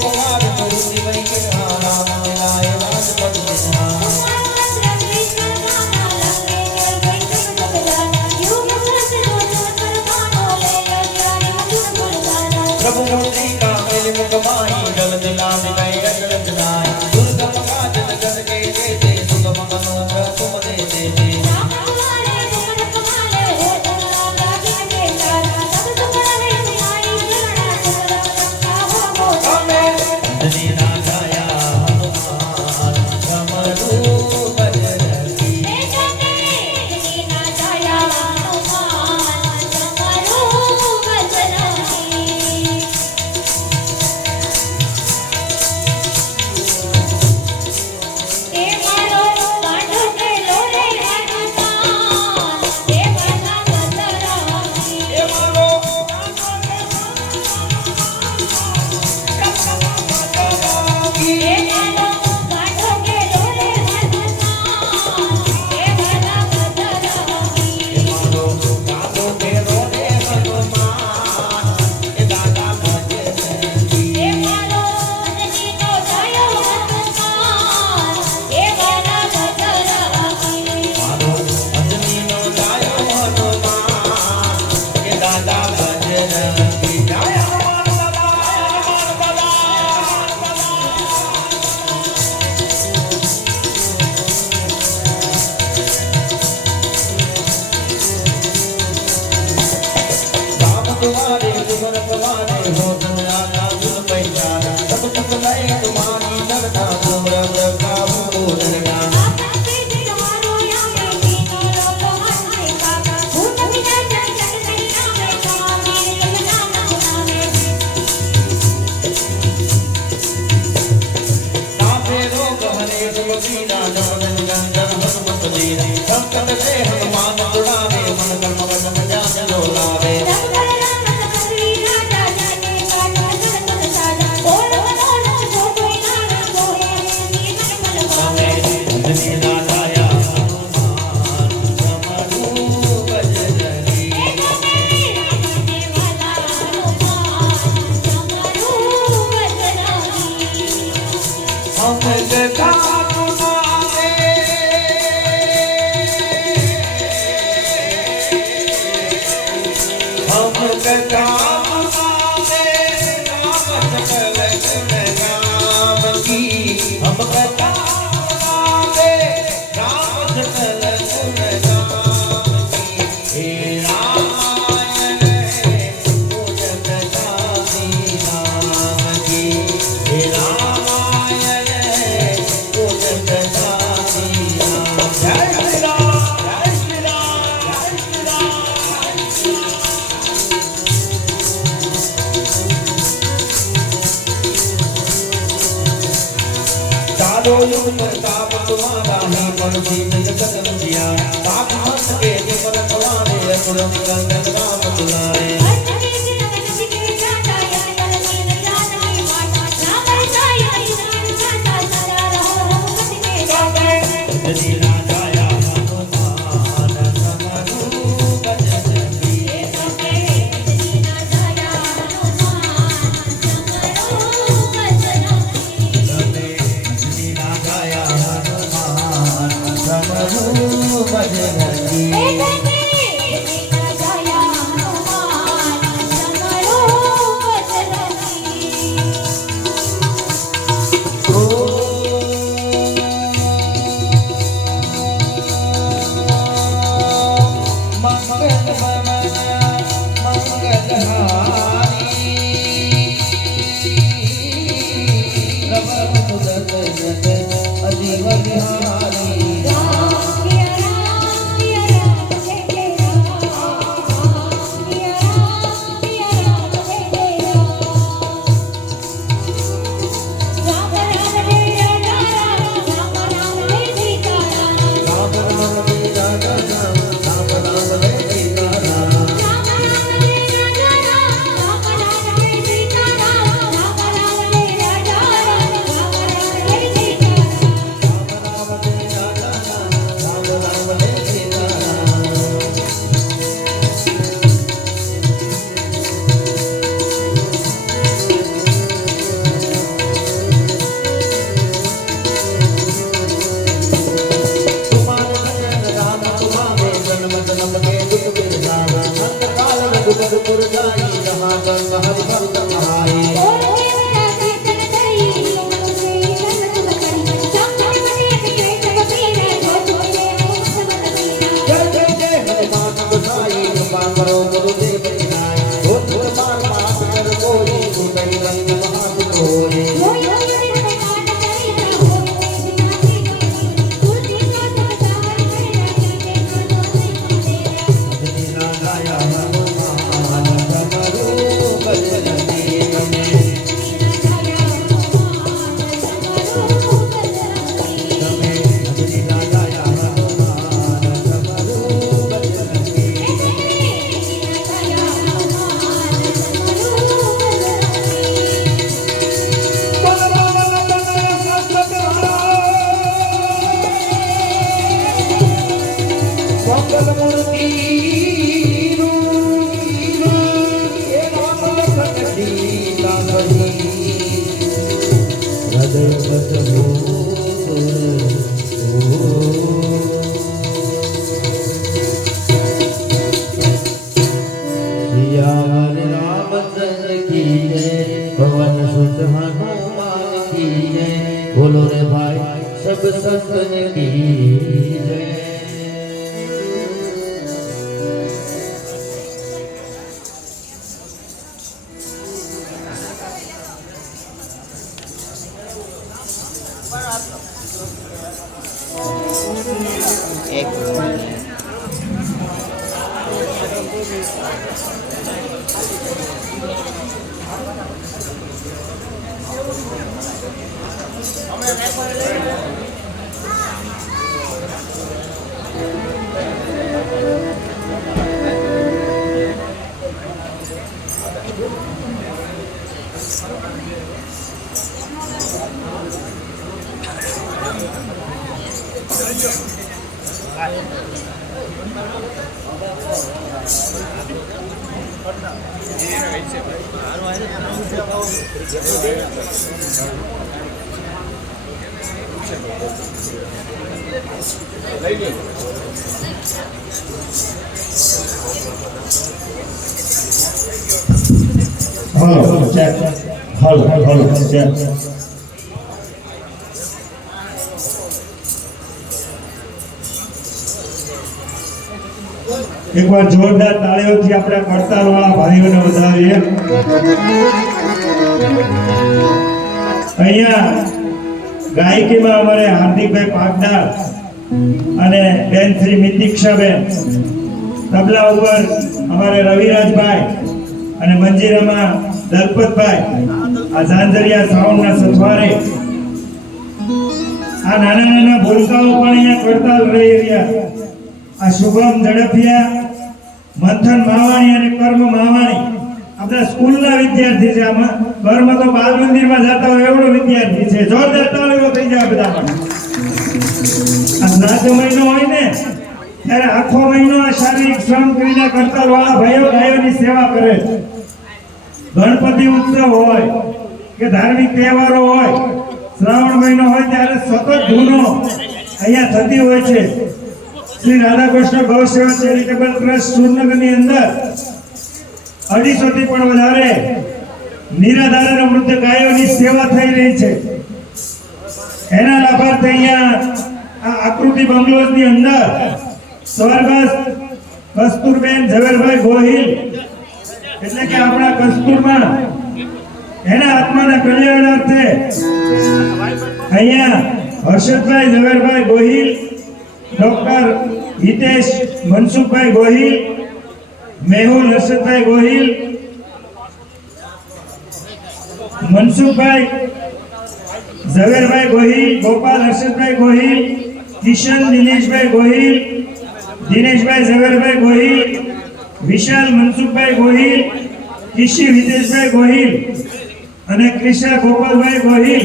कुमार तुलसी वही के राम मिलाए राज पद बिहार प्रभु मुक्ति का मेल मुख माही जल दिला दिलाई अचल दिलाई दुर्गम काज जगत के देते सुगम मनोहर तुम दे देते तुम्हारा ही मन जीत जगत जिया पाप हंस के मन तुम्हारे असुर निकंदन राम दुलारे ભક્ત મહાય કરો ગુરુદેવ વિનાય ગોત્ર બાર માસ કર કોઈ કઈ રંગ મહાત કોઈ बोलो रे भाई सब संतन की जय। Hello, check. Hello, check. एक बार जोरदार तालियों अपना करताल वाला भाईओ ने વધાવીએ। અહીંયા ગાયકીમાં અમારે હાર્દિકભાઈ પાકદાર અને બેન શ્રી મિતિક્ષાબેન, તબલા ઉપર અમારે રવિરાજભાઈ અને મંજીરામાં દલપતભાઈ, આ ઝાંઝરિયા સાઉન્ડના સથવારે આ નાના નાના ભૂલકાઓ પણ અહીંયા કરતાલ રહી રહ્યા। આ શુભમ ઝડપિયા, મંથન માવાણી અને કર્મ માવાણી આપણા સ્કૂલના વિદ્યાર્થી છે। આમાં કર્મ તો બાલ મંદિરમાં જતા હોય એવડો વિદ્યાર્થી છે। જોરદાર તાળીઓ થઈ જાય બધા પણ। આ શ્રાદ્ધ મહિનો હોય ને ત્યારે આખો મહિનો આ શારીરિક શ્રમ કરીને કરતાલ વાળા ભાઈઓ ગાયોની સેવા કરે। ગણપતિ ઉત્સવ હોય કે ધાર્મિક તહેવારો હોય, શ્રાવણ મહિનો હોય ત્યારે સતત ધૂનો અહીંયા થતી હોય છે। श्री राधा कृष्ण गौ सेवा चैरिटेबल ट्रस्ट सुरनगर ની અંદર 250 થી પણ વધારે નિરાધાર અને વૃદ્ધ ગાયોની સેવા થઈ રહી છે। એના લાભાર્થે અહીંયા આ આકૃતિ બંગલોઝ ની અંદર સ્વર્ગસ્થ કસ્તુરબેન ઝવેરભાઈ ગોહિલ એટલે કે આપણા કસ્તુરમાં એના આત્માના કલ્યાણાર્થે અહીંયા હર્ષદભાઈ ઝવેરભાઈ ગોહિલ, डॉक्टर हितेश मनसुखभाई गोहिल, मेहुल हर्षदभाई गोहिल, मनसुखभाई झवेरभाई गोहिल, गोपाल हर्षदभाई गोहिल, किशन दिनेशभाई गोहिल, दिनेशभाई झवेरभाई गोहिल, विशाल मनसुखभाई गोहिल, किशी हितेशभाई गोहिल અને ક્રિશા ગોપાલભાઈ ગોહિલ,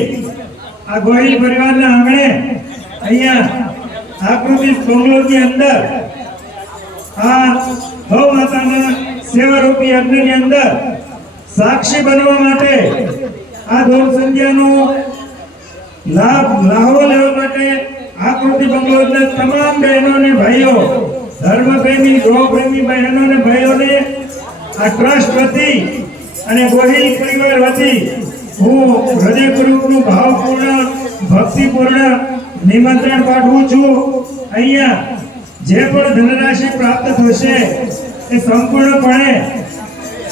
આ ગોહિલ પરિવારના આંગણે અહીંયા आकृति बंगलो की अंदर आ गौ माता सेवा रूपी यज्ञ ની અંદર સાક્ષી બનવા માટે આ ધોર સંધ્યાનો લાહો લેવા માટે આકૃતિ બંગલોના તમામ બહેનો અને ભાઈઓ, ધર્મ પ્રેમી, ગૌ પ્રેમી બહેનો અને ભાઈઓને આ ટ્રસ્ટ વતી અને ગોહિલ પરિવાર વતી હું હૃદયપૂર્વકનું ભાવપૂર્ણ ભક્તિપૂર્ણ નિમંત્રણ પાઠવું છું. અહીંયા જે પણ ધનરાશિ પ્રાપ્ત થશે એ સંપૂર્ણપણે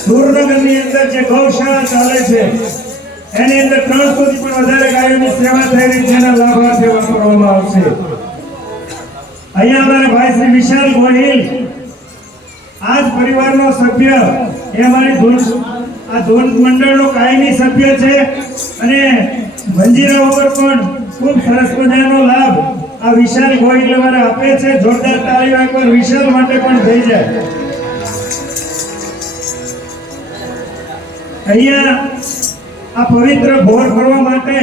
સુરનગરની અંદર જે ગૌશાળા ચાલે છે એની અંદર 300 થી પણ વધારે ગાયોની સેવા થઈ રહી છે, એના લાભાર્થે વાપરવામાં આવશે. અહીંયા અમારા ભાઈ શ્રી વિશાલ ગોહિલ આ જ પરિવારનો સભ્ય, એ અમારી ધૂન મંડળનો કાયમી સભ્ય છે અને મંજીરા ઉપર પણ ખૂબ સરસ મજાનો લાભ આ વિશાલ ગોહિલ અમારે આપે છે. જોરદાર તાળીઓ એકવાર વિશાલ માટે પણ થઈ જાય. અહીંયા આ પવિત્ર ભોર ભરવા માટે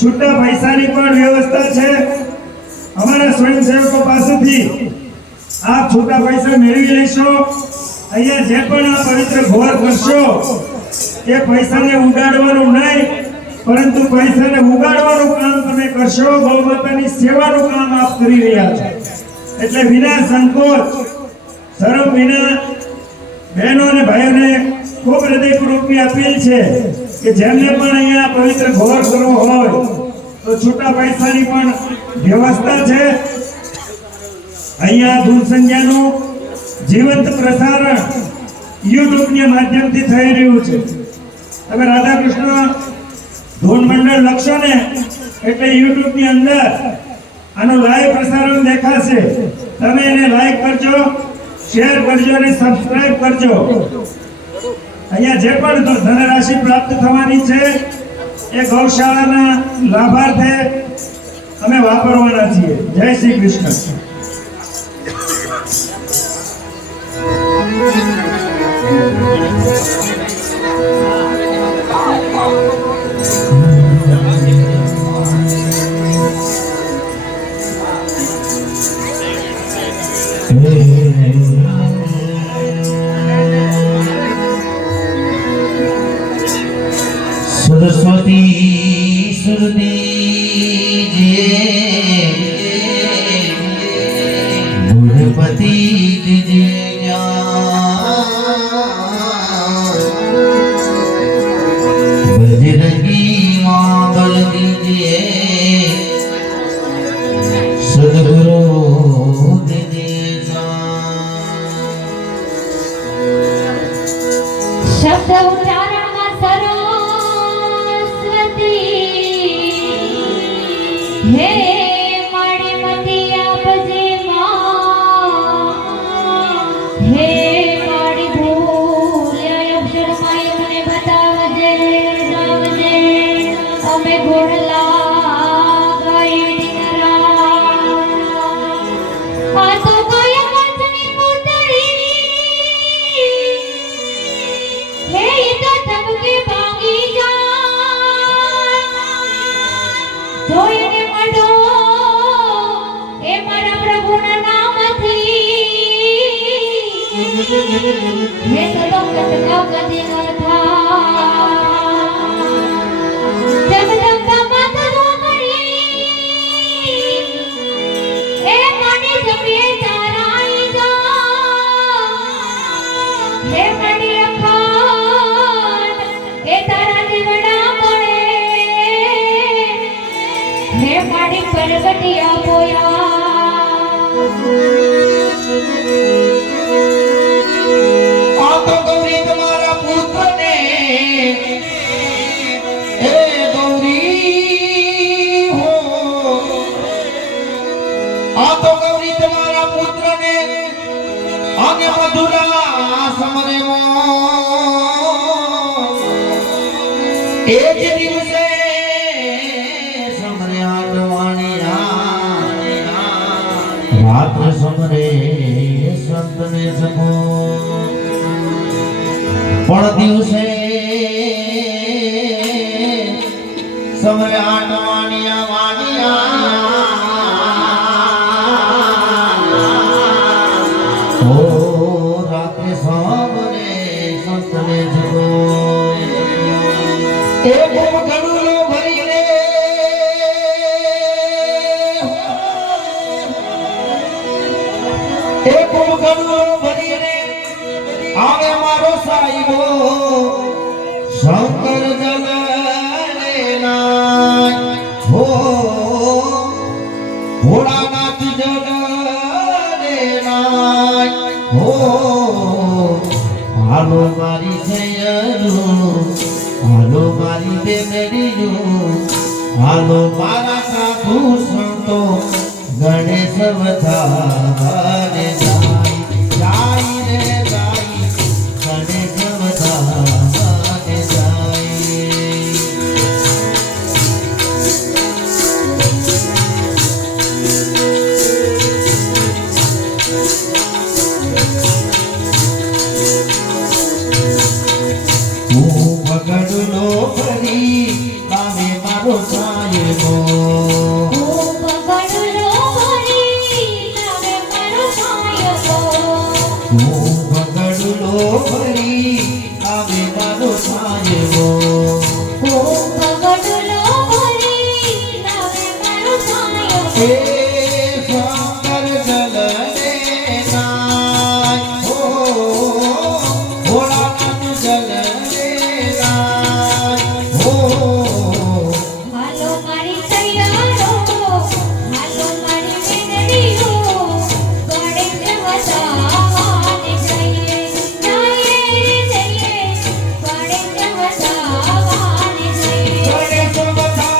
છૂટા પૈસાની પણ વ્યવસ્થા છે. અમારા સ્વયંસેવકો પાસેથી આપ છૂટા પૈસા મેળવી લેશો. અહીંયા જે પણ આ પવિત્ર ભોર કરશો એ પૈસાને ઉગાડવાનું નહીં, પરંતુ પૈસાને ઉગાડવાનું કામ તમે કરશો. ગૌ માતાની સેવાનું કામ આપ કરી રહ્યા છો. એટલે વિના સંકોચ, શરમ વિના બહેનો અને ભાઈઓને ખૂબ હૃદયપૂર્વકની અપીલ છે કે જેમને પણ અહીંયા પવિત્ર ભોર કરવો હોય તો છૂટા પૈસાની પણ વ્યવસ્થા છે. અહીંયા ધૂન સંધ્યાનું જીવંત પ્રસારણ યુટ્યુબના માધ્યમથી થઈ રહ્યું છે. તમે રાધાકૃષ્ણ ધૂન મંડળ લખશો ને એટલે યુટ્યુબની અંદર આનું લાઈવ પ્રસારણ દેખાશે. તમે એને લાઈક કરજો, શેર કરજો અને સબસ્ક્રાઇબ કરજો. અહીંયા જે પણ ધનરાશિ પ્રાપ્ત થવાની છે એ ગૌશાળાના લાભાર્થે અમે વાપરવાના છીએ. જય શ્રી કૃષ્ણ. सरस्वती सुरती जे गुणपति दिजे बजरंगी मां बल दीजिए सदगुरु शब्द उच्चारण में सरस्वती हे माड़ी मती आपजे मां, हे माड़ी भूल अक्षर माय मने बतावजे जावजे अमे घोड़ला गाई डिंगरा आ तो गाय कंचनी पुतड़ी हे इधर तबके भांगी जा જોઈને મળો એ મારા પ્રભુના નામથી હે સદો કટકા કદી કથા જગદંબા માતા રોમણી એ માને જમે તારાઈ જા હે માડી અખાત એ તારા દીવડા મળે હે માડી પરગટિયા બોયા આ તો ગૌરી તમારા પુત્રને હે ગૌરી હો આ તો ગૌરી તમારા પુત્રને અને મધુરા સમરે એક દિવસે સમરે આટવાણીયા રાત્ર સમરે સંતને સગો પણ દિવસે સમરે આટવાણીયા વાણિયા ઓ રાત્રે સમરે સંતને સગો એ ગોગડુલો ભરીને એ ગોગડુલો ભરીને આવે મારો સાઈબો શંકર જલને નાય હો ભોળાનાથ જલને નાય હો હાલો મારી જયરું હાલો મારી બેનડીયું હાલો મારા સાધુ સંતો ગણેશ વધારે જાય રે જાય ગણેશ વધારે જાય હું પગડલો ફરી આવે મારો સાહેબો હું પગડલો ફરી આવે મારો સાહેબો હે શંકર જલને નાય હો ભોળાનાથ જલને નાય હો હાલો મારી તૈયારો હાલો મારી બેનડીઓ ગણેશ વધાવાને જઈએ ગણેશ વધાવાને જઈએ ગણેશ વધારે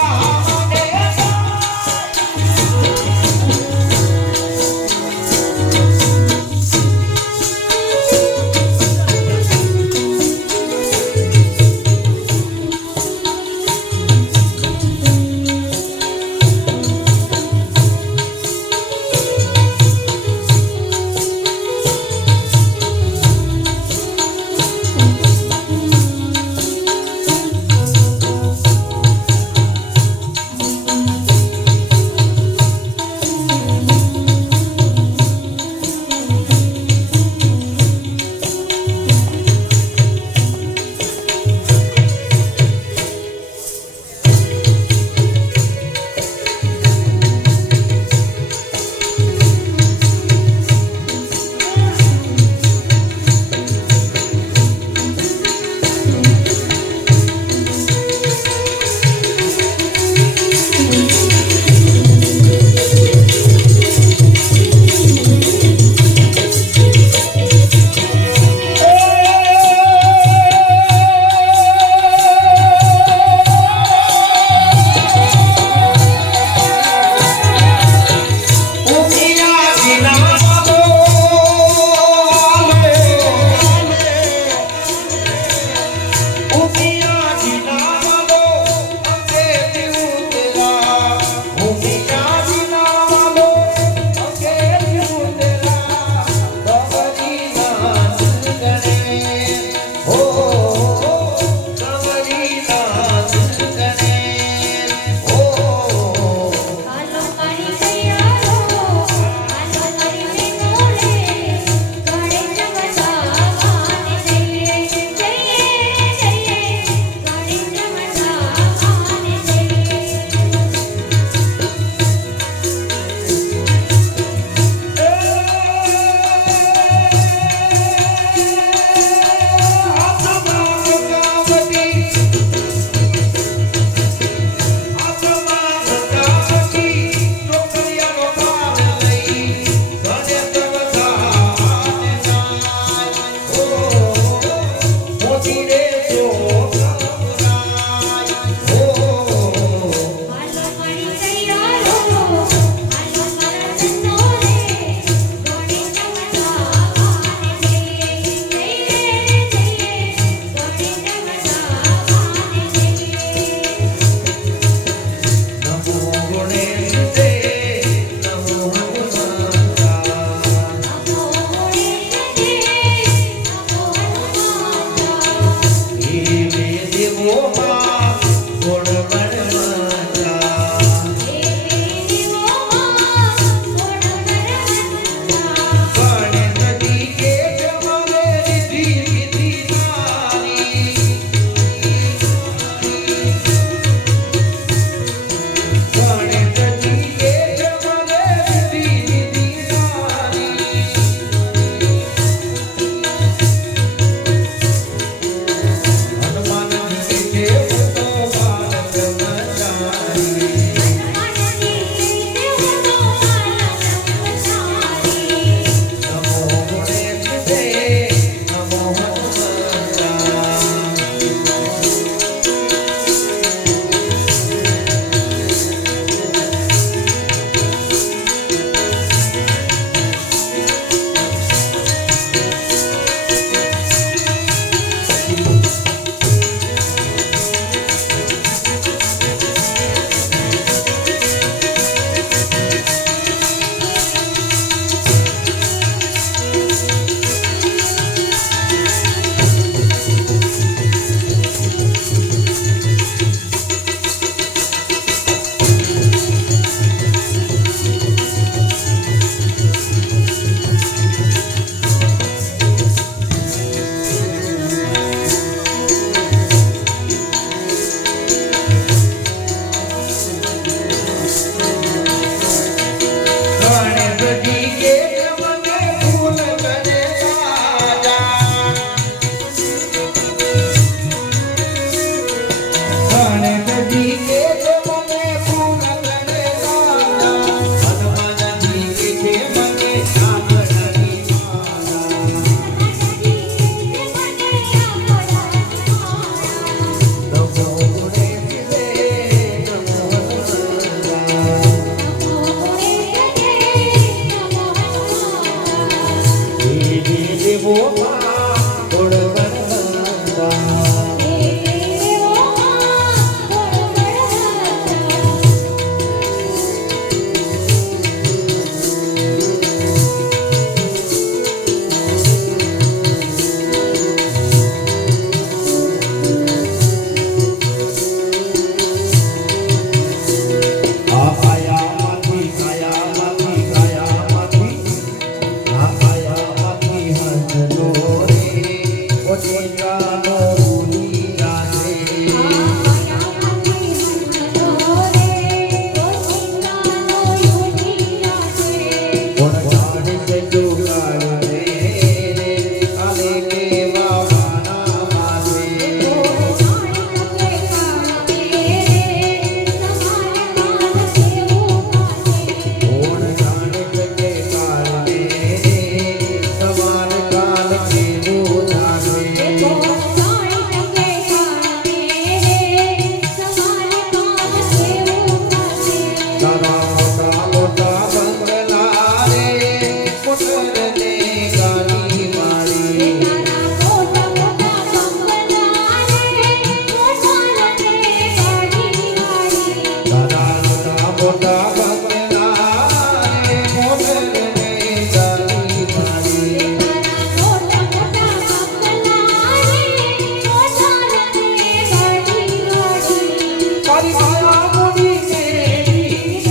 મારી માયા મોની મેરી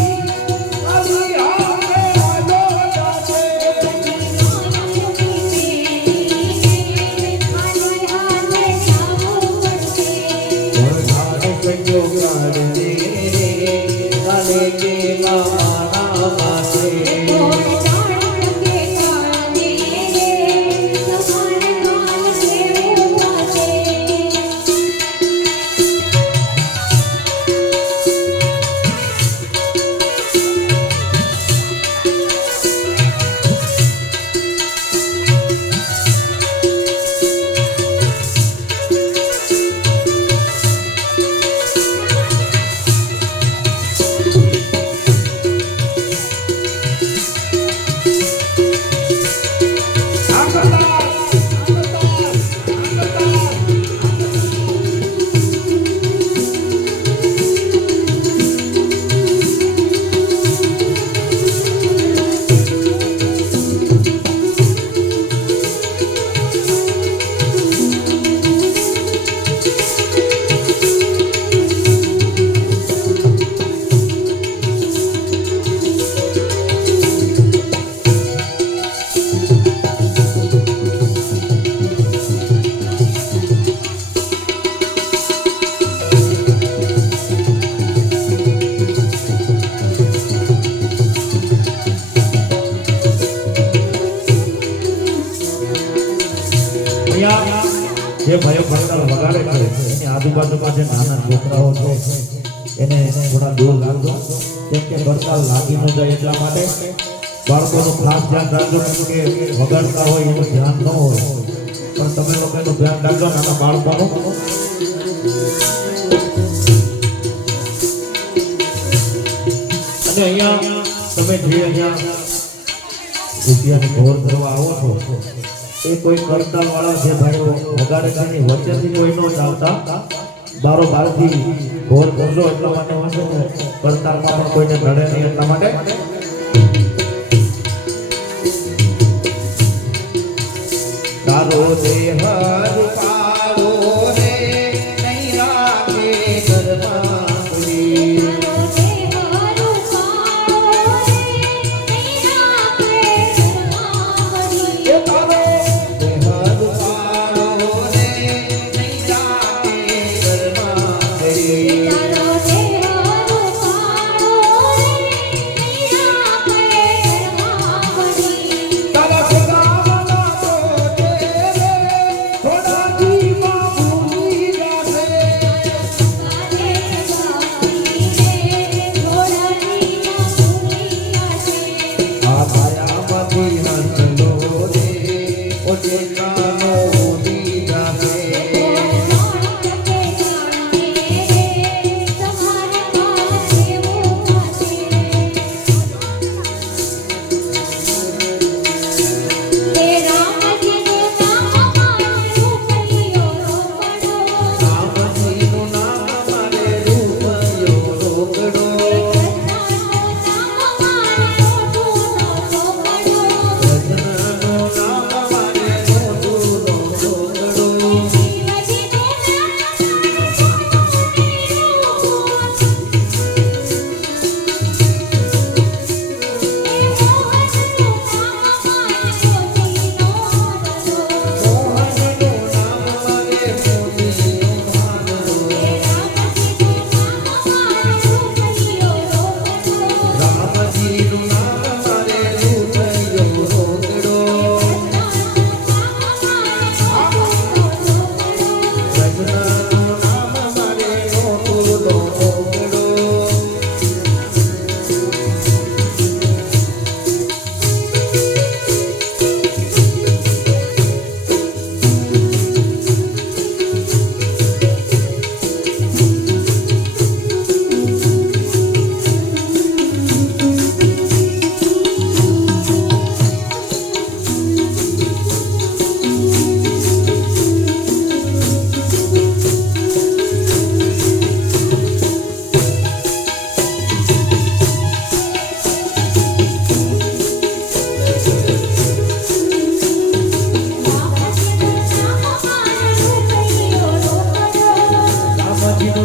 મારી આંખે આલો જાશે વરસાદ પડ્યો કાઢે કાલે કે માણા માસે જે ભાઈઓ ખડતાલ વગાડે છે એની આજુબાજુમાં જે નાના છોકરાઓ છે એને થોડા દૂર રાખજો કેમ કે ખડતાલ લાગી ન જાય એટલા માટે બાળકોનું ખાસ ધ્યાન રાખજો કેમ કે વગાડતા હોય એનું ધ્યાન ન હોય પણ તમે લોકો એનું ધ્યાન રાખજો નાના બાળકોનું અને અહીંયા તમે જે અહીંયા રૂપિયાની ઘોર કરવા આવો છો એ કોઈ કરતાલ વાળા જે ભાઈઓ વગાડે કાની વચ્ચેથી કોઈ નો ચાલતા બારો બારથી ઘોર કરજો એટલા માટે વાંચે ને કરતાલમાં પણ કોઈને નડે નહીં એટલા માટે તારો દેહ રૂપાળો રે નહીં રાખે ગરમાગરી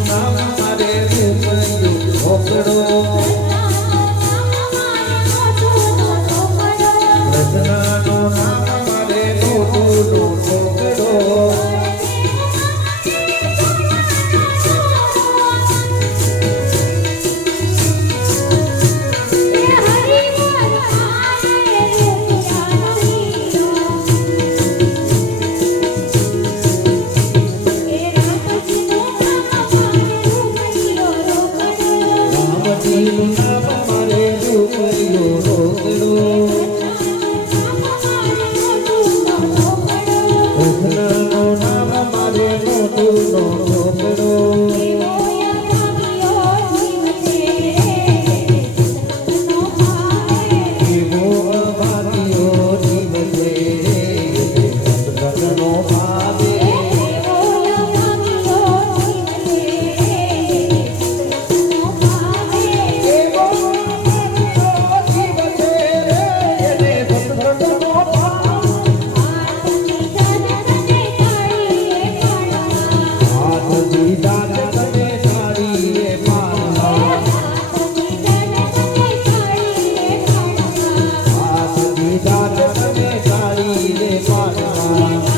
નામ મારે રૂપિયો રોકડો રચનાનો નામ મારે નોટુનો રોકડો રામજીનું નામ મારે રૂપિયો રોકડો રચનાનો નામ મારે નોટુનો રોકડો એવો અભાગ્યો જીવ છે સત્સંગનો ભાવે એવો અભાગ્યો જીવ છે એને સત્સંગનો ભાવે હાથ દીધા તમે તાળીએ પાડવા હાથ દીધા તમે તાળીએ પાડવા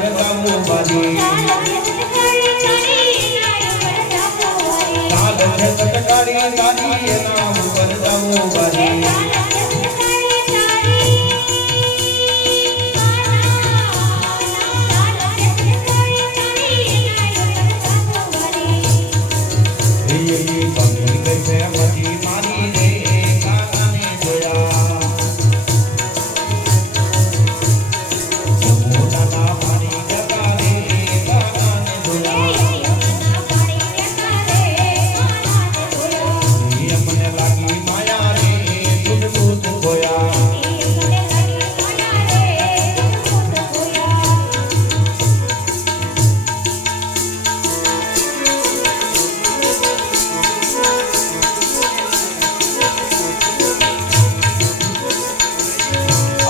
પરતાવું બાજી ચાલ છે સટકારી તારી એના પરતાવું બાજી પગી ગઈ છે મજી મારી રે કાકાને જોયા મોટાના મારી જતા રે કાકાને જોયા મને લાગી માયા રે દૂધ દૂધ ગોયા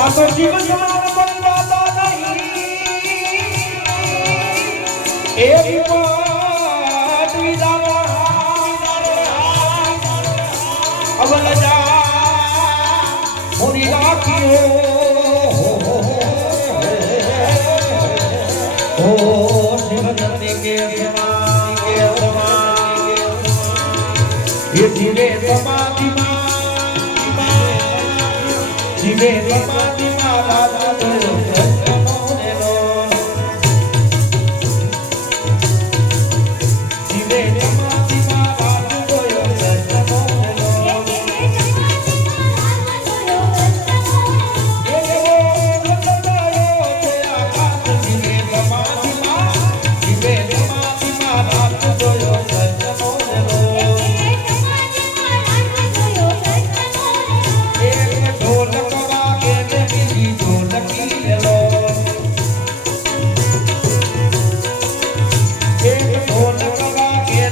આ જીવન જવાન બનવાતા નહીં એક પાટ વિદાવા અવલ જા મોરી રાખ્યો ઓ શિવજને કે એ જીવે સમાધિમાં જીવે સમાધિમાં રાજા જોયો કૃષ્ણનો રેલો જીવે સમાધિમાં રાજા જોયો કૃષ્ણનો રેલો એ એવો ગતતાયો છે આકાશ જીવે સમાધિમાં રાજા જોયો કૃષ્ણનો રેલો એક ઢોલ કવા કે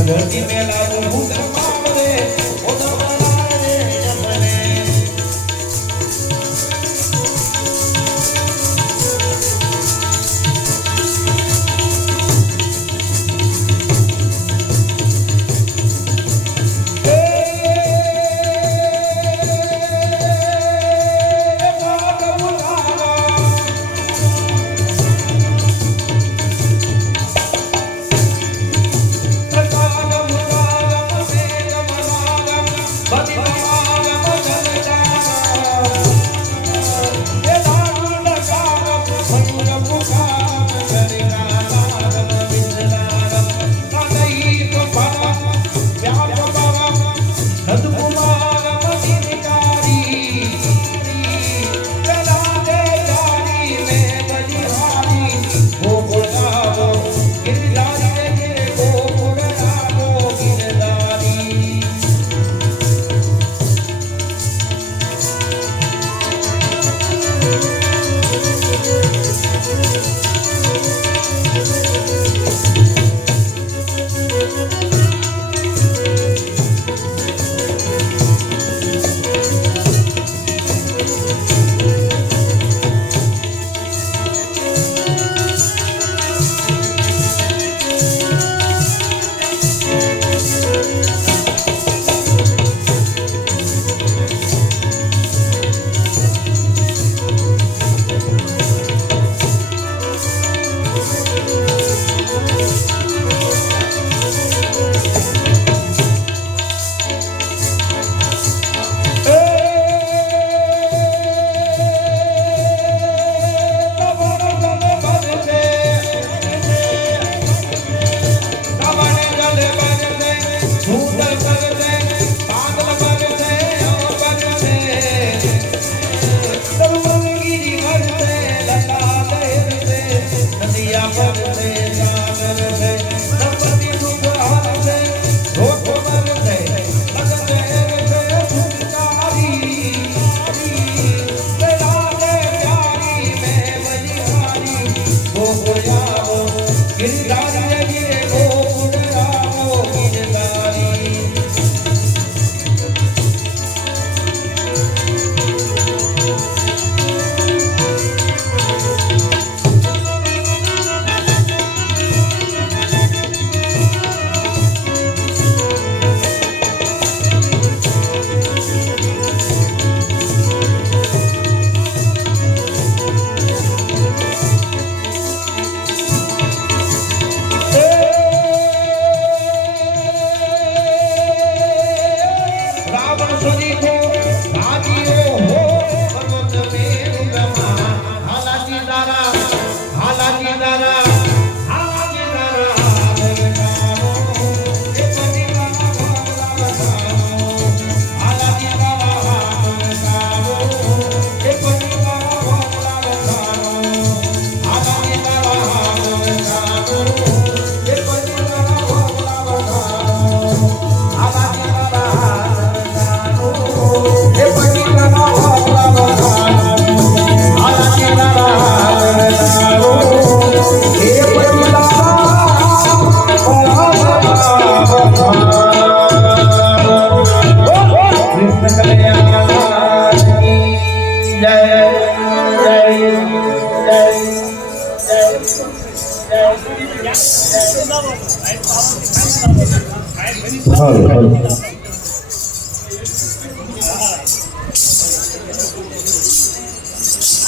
ભગતી મેલા ભૂત મારે ઓધવરાય જમને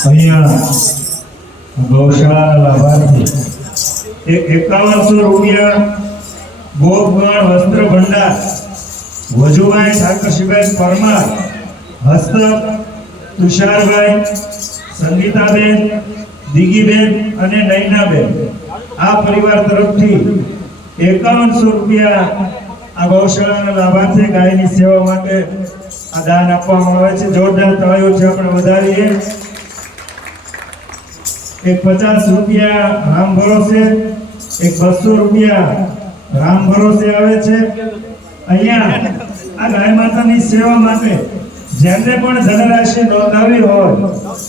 અહીંયા ગૌશાળાના લાભાર્થી 5100 રૂપિયા ગોપગણ વસ્ત્ર ભંડાર વજુભાઈ ઠાકરશીભાઈ પરમાર હસ્તક તુષારભાઈ સંગીતાબેન દિગીબેન અને નૈનાબેન આ પરિવાર તરફથી 5100 રૂપિયા આ ગૌશાળાના લાભાર્થી ગાયની સેવા માટે આ દાન આપવામાં આવે છે. જોરદાર તાળીઓથી આપણે વધારીએ. એક 50 રૂપિયા રામ ભરોસે, એક 200 રૂપિયા રામ ભરોસે આવે છે. અહીંયા આ ગાય માતાની સેવા માટે જેમને પણ ધનરાશિ નોંધાવી હોય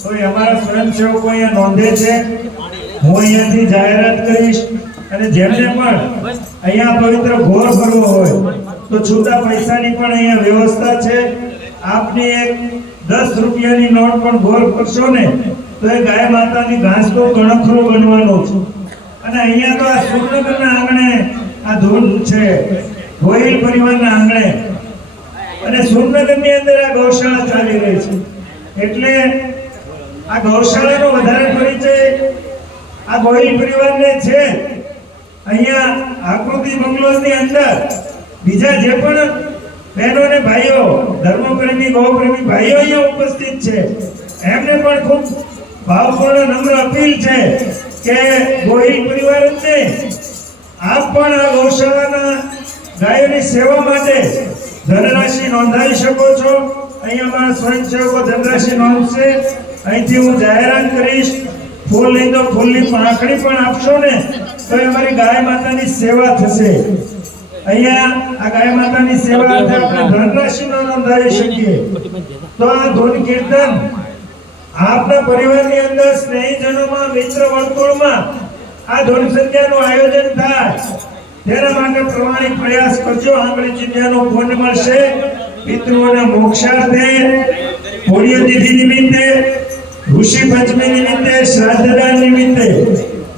તો એ અમારા સ્વયંસેવકો અહીંયા નોંધે છે. હું અહીંયાથી જાહેરાત કરીશ અને જેમને પણ અહીંયા પવિત્ર ઘોર ભરવો હોય તો છૂટા પૈસાની પણ અહીંયા વ્યવસ્થા છે. આપની એક 10 રૂપિયાની નોટ પણ ઘોર કરશો ને તો એ ગાય માતાની ઘાસનો કણખરો બનવાનો છે. અને અહીંયા તો આ સુરનગરના આંગણે આ ધૂન છે, ગોહિલ પરિવારના આંગણે, અને સુરનગરની અંદર આ ગૌશાળા ચાલી રહી છે. એટલે આ ગૌશાળાનો વધારે પરિચય આ ગોહિલ પરિવારને છે. અહીંયા આકૃતિ બંગલોની અંદર બીજા જે પણ બહેનો અને ભાઈઓ, ધર્મપ્રેમી ગૌપ્રેમી ભાઈઓ અહીંયા ઉપસ્થિત છે, એમને પણ ખૂબ ભાવપૂર્ણ નમ્ર અપીલ છે કે ગોહિલ પરિવાર જ નહીં, આપ પણ આ ગૌશાળાના ગાયોની સેવા માટે ધનરાશિ નોંધાવી શકો છો. અહીંયા અમારા સ્વયંસેવકો ધનરાશિ નોંધશે. અહીંથી હું જાહેરાત કરીશ. ફૂલ નહીં તો ફૂલની પાંખડી પણ આપશો ને તો અમારી ગાય માતાની સેવા થશે. અહીંયા આ ગાય માતાની સેવા અર્થે આપણે ધનરાશિ નોંધાવી શકીએ. તો આ ધૂન કીર્તન આપના પરિવારની અંદર, સ્નેહીજનોમાં, મિત્ર વર્તુળમાં આ ધૂન સંધ્યાનું આયોજન થાય તેના માટે પ્રમાણિક પ્રયાસ કરજો. આંગળી ચિંધ્યાનું પુણ્ય મળશે. પિતૃઓના મોક્ષાર્થે, પુણ્યતિથિ નિમિત્તે, ઋષિ પંચમી નિમિત્તે, શ્રાદ્ધદાન નિમિત્તે,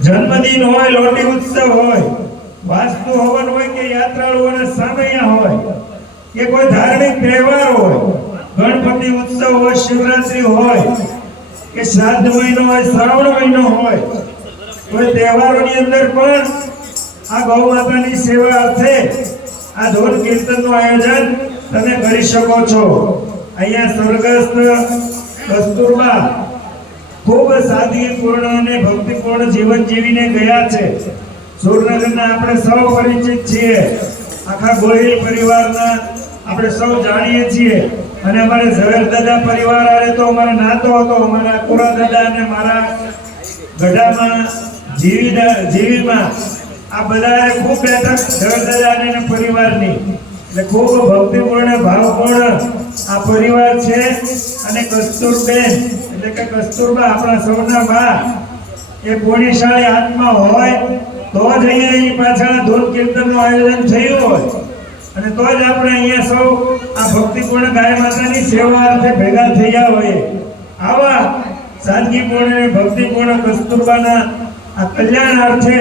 જન્મદિન હોય, લોટી ઉત્સવ હોય, વાસ્તુ હવન હોય કે યાત્રાળુઓના સામૈયા હોય કે કોઈ ધાર્મિક તહેવાર હોય, ગણપતિ ઉત્સવ હોય, શિવરાત્રી હોય કે શ્રાદ્ધ મહિનો હોય, શ્રાવણ મહિનો હોય, કોઈ તહેવારોની અંદર પણ આ ગૌ માતાની સેવા અર્થે આ ધૂન કીર્તનનું આયોજન તમે કરી શકો છો. અહીંયા સ્વર્ગસ્થ કસ્તુરબા ખૂબ સાદગીપૂર્ણ અને ભક્તિપૂર્ણ જીવન જીવીને ગયા છે. સુરનગરના આપણે સૌ પરિચિત છીએ. આખા ગોહિલ પરિવારના આપણે સૌ જાણીએ છીએ. અને અમારે ઝવેર દાદા પરિવાર આરે તો અમારો નાતો હતો. અમારા કુરા દાદા અને મારા ગઢામાં જીવીમાં આ બધા ખૂબ બેઠક ઝવેર દાદા અને પરિવારની, એટલે ખૂબ ભક્તિપૂર્ણ ભાવપૂર્ણ આ પરિવાર છે. અને કસ્તુરબેન એટલે કે કસ્તુરબા આપણા સૌના બા એ પુણ્યશાળી આત્મા હોય તો જ અહીંયા એની પાછળ ધૂન કીર્તનનું આયોજન થયું હોય અને તો જ આપણે અહીંયા સૌ આ ભક્તિપૂર્ણ ગાય માતાની સેવા અર્થે ભેગા થયા હોઈએ. આવા સાદગીપૂર્ણ અને ભક્તિપૂર્ણ કસ્તુરબાના આ કલ્યાણ અર્થે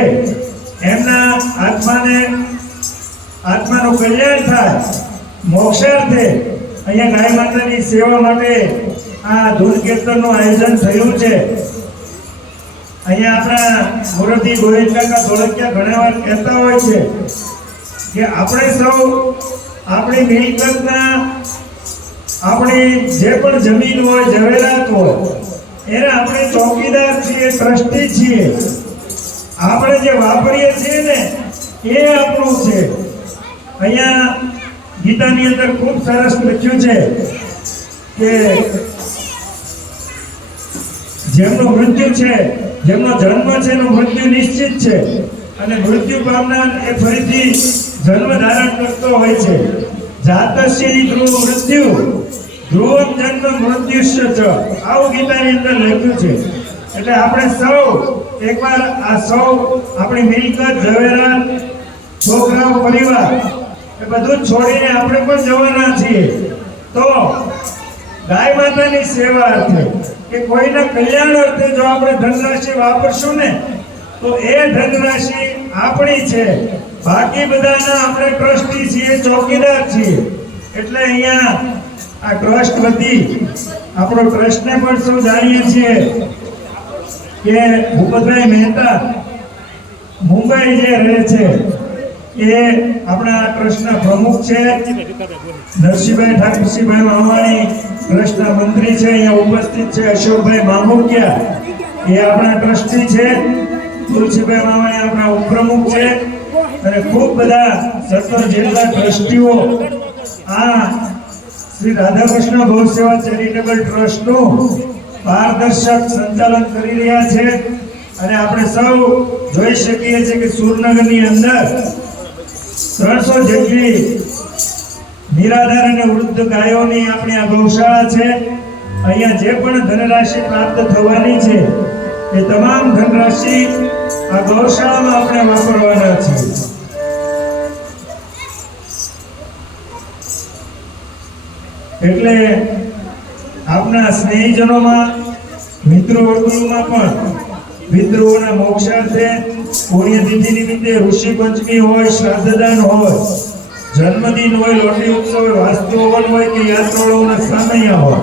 એમના આત્માનું કલ્યાણ થાય, મોક્ષાર્થે અહીંયા ગાય માતાની સેવા માટે આ ધૂન કીર્તનનું આયોજન થયું છે. અહીંયા આપણા મુરતી ગોહિલ કાકા ધોળકિયા ઘણા વાર કહેતા હોય છે કે આપણે સૌ આપણી મિલકતના, આપણી જે પણ જમીન હોય, જવેરાત હોય, એના આપણે ચોકીદાર છીએ, ટ્રસ્ટી છીએ. આપણે જે વાપરીએ છીએ ને એ આપણું છે. અહીંયા ગીતાની અંદર ખૂબ સરસ લખ્યું છે કે જેમનું મૃત્યુ છે, જેમનો જન્મ છે એનું મૃત્યુ નિશ્ચિત છે અને મૃત્યુ પામનાર એ ફરીથી જન્મ ધારણ કરતો હોય છે. જાતસ્ય ધ્રુવ મૃત્યુ ધ્રુવમ જન્મ મૃત્યુશ્ય ચ, આવું ગીતાની અંદર લખ્યું છે. એટલે આપણે સૌ એકવાર આ સૌ આપણી મિલકત, ઝવેરાત, છોકરાઓ, પરિવાર એ બધું છોડીને આપણે પણ જવાના છીએ. તો ગાય માતાની સેવા અર્થે કે કોઈના કલ્યાણ અર્થે જો આપણે ધનરાશિ વાપરશું ને તો એ ધનરાશિ આપણી છે. બાકી બધાના આપણે ટ્રસ્ટી છીએ, ચોકીદાર છીએ. એટલે અહીંયા આ ટ્રસ્ટ વતી આપણો ટ્રસ્ટને પણ સૌ જાણીએ છીએ કે ભૂપતભાઈ મહેતા મુંબઈ જે રહે છે એ આપણા ટ્રસ્ટના પ્રમુખ છે. નરસિંહભાઈ ઠાકુરસિંહભાઈ માવાણી ટ્રસ્ટના મંત્રી છે, અહીંયા ઉપસ્થિત છે. અશોકભાઈ મામુકિયા એ આપણા ટ્રસ્ટી છે. તુલસીભાઈ માવાણી આપણા ઉપપ્રમુખ છે અને ખૂબ બધા 17 જેટલા ટ્રસ્ટીઓ આ શ્રી રાધાકૃષ્ણ ગૌ સેવા ચેરિટેબલ ટ્રસ્ટનું પારદર્શક સંચાલન કરી રહ્યા છે અને આપણે સૌ જોઈ શકીએ છીએ કે સુરનગરની અંદર 300 જેટલી નિરાધાર અને વૃદ્ધ ગાયોની આપણી આ ગૌશાળા છે. અહીંયા જે પણ ધનરાશિ પ્રાપ્ત થવાની છે એ તમામ ધનરાશિ આ ગૌશાળામાં આપણે વાપરવાના છે. એટલે આપના સ્નેહીજનોમાં મિત્રો વર્તુળમાં પણ પિતૃઓના મોક્ષાર્થે પુણ્યતિથિ નિમિત્તે ઋષિ પંચમી હોય, શ્રાદ્ધદાન હોય, જન્મદિન હોય, લોટરી ઉત્સવ હોય, વાસ્તુ હવન હોય કે યાત્રાળુઓના સામૈયા હોય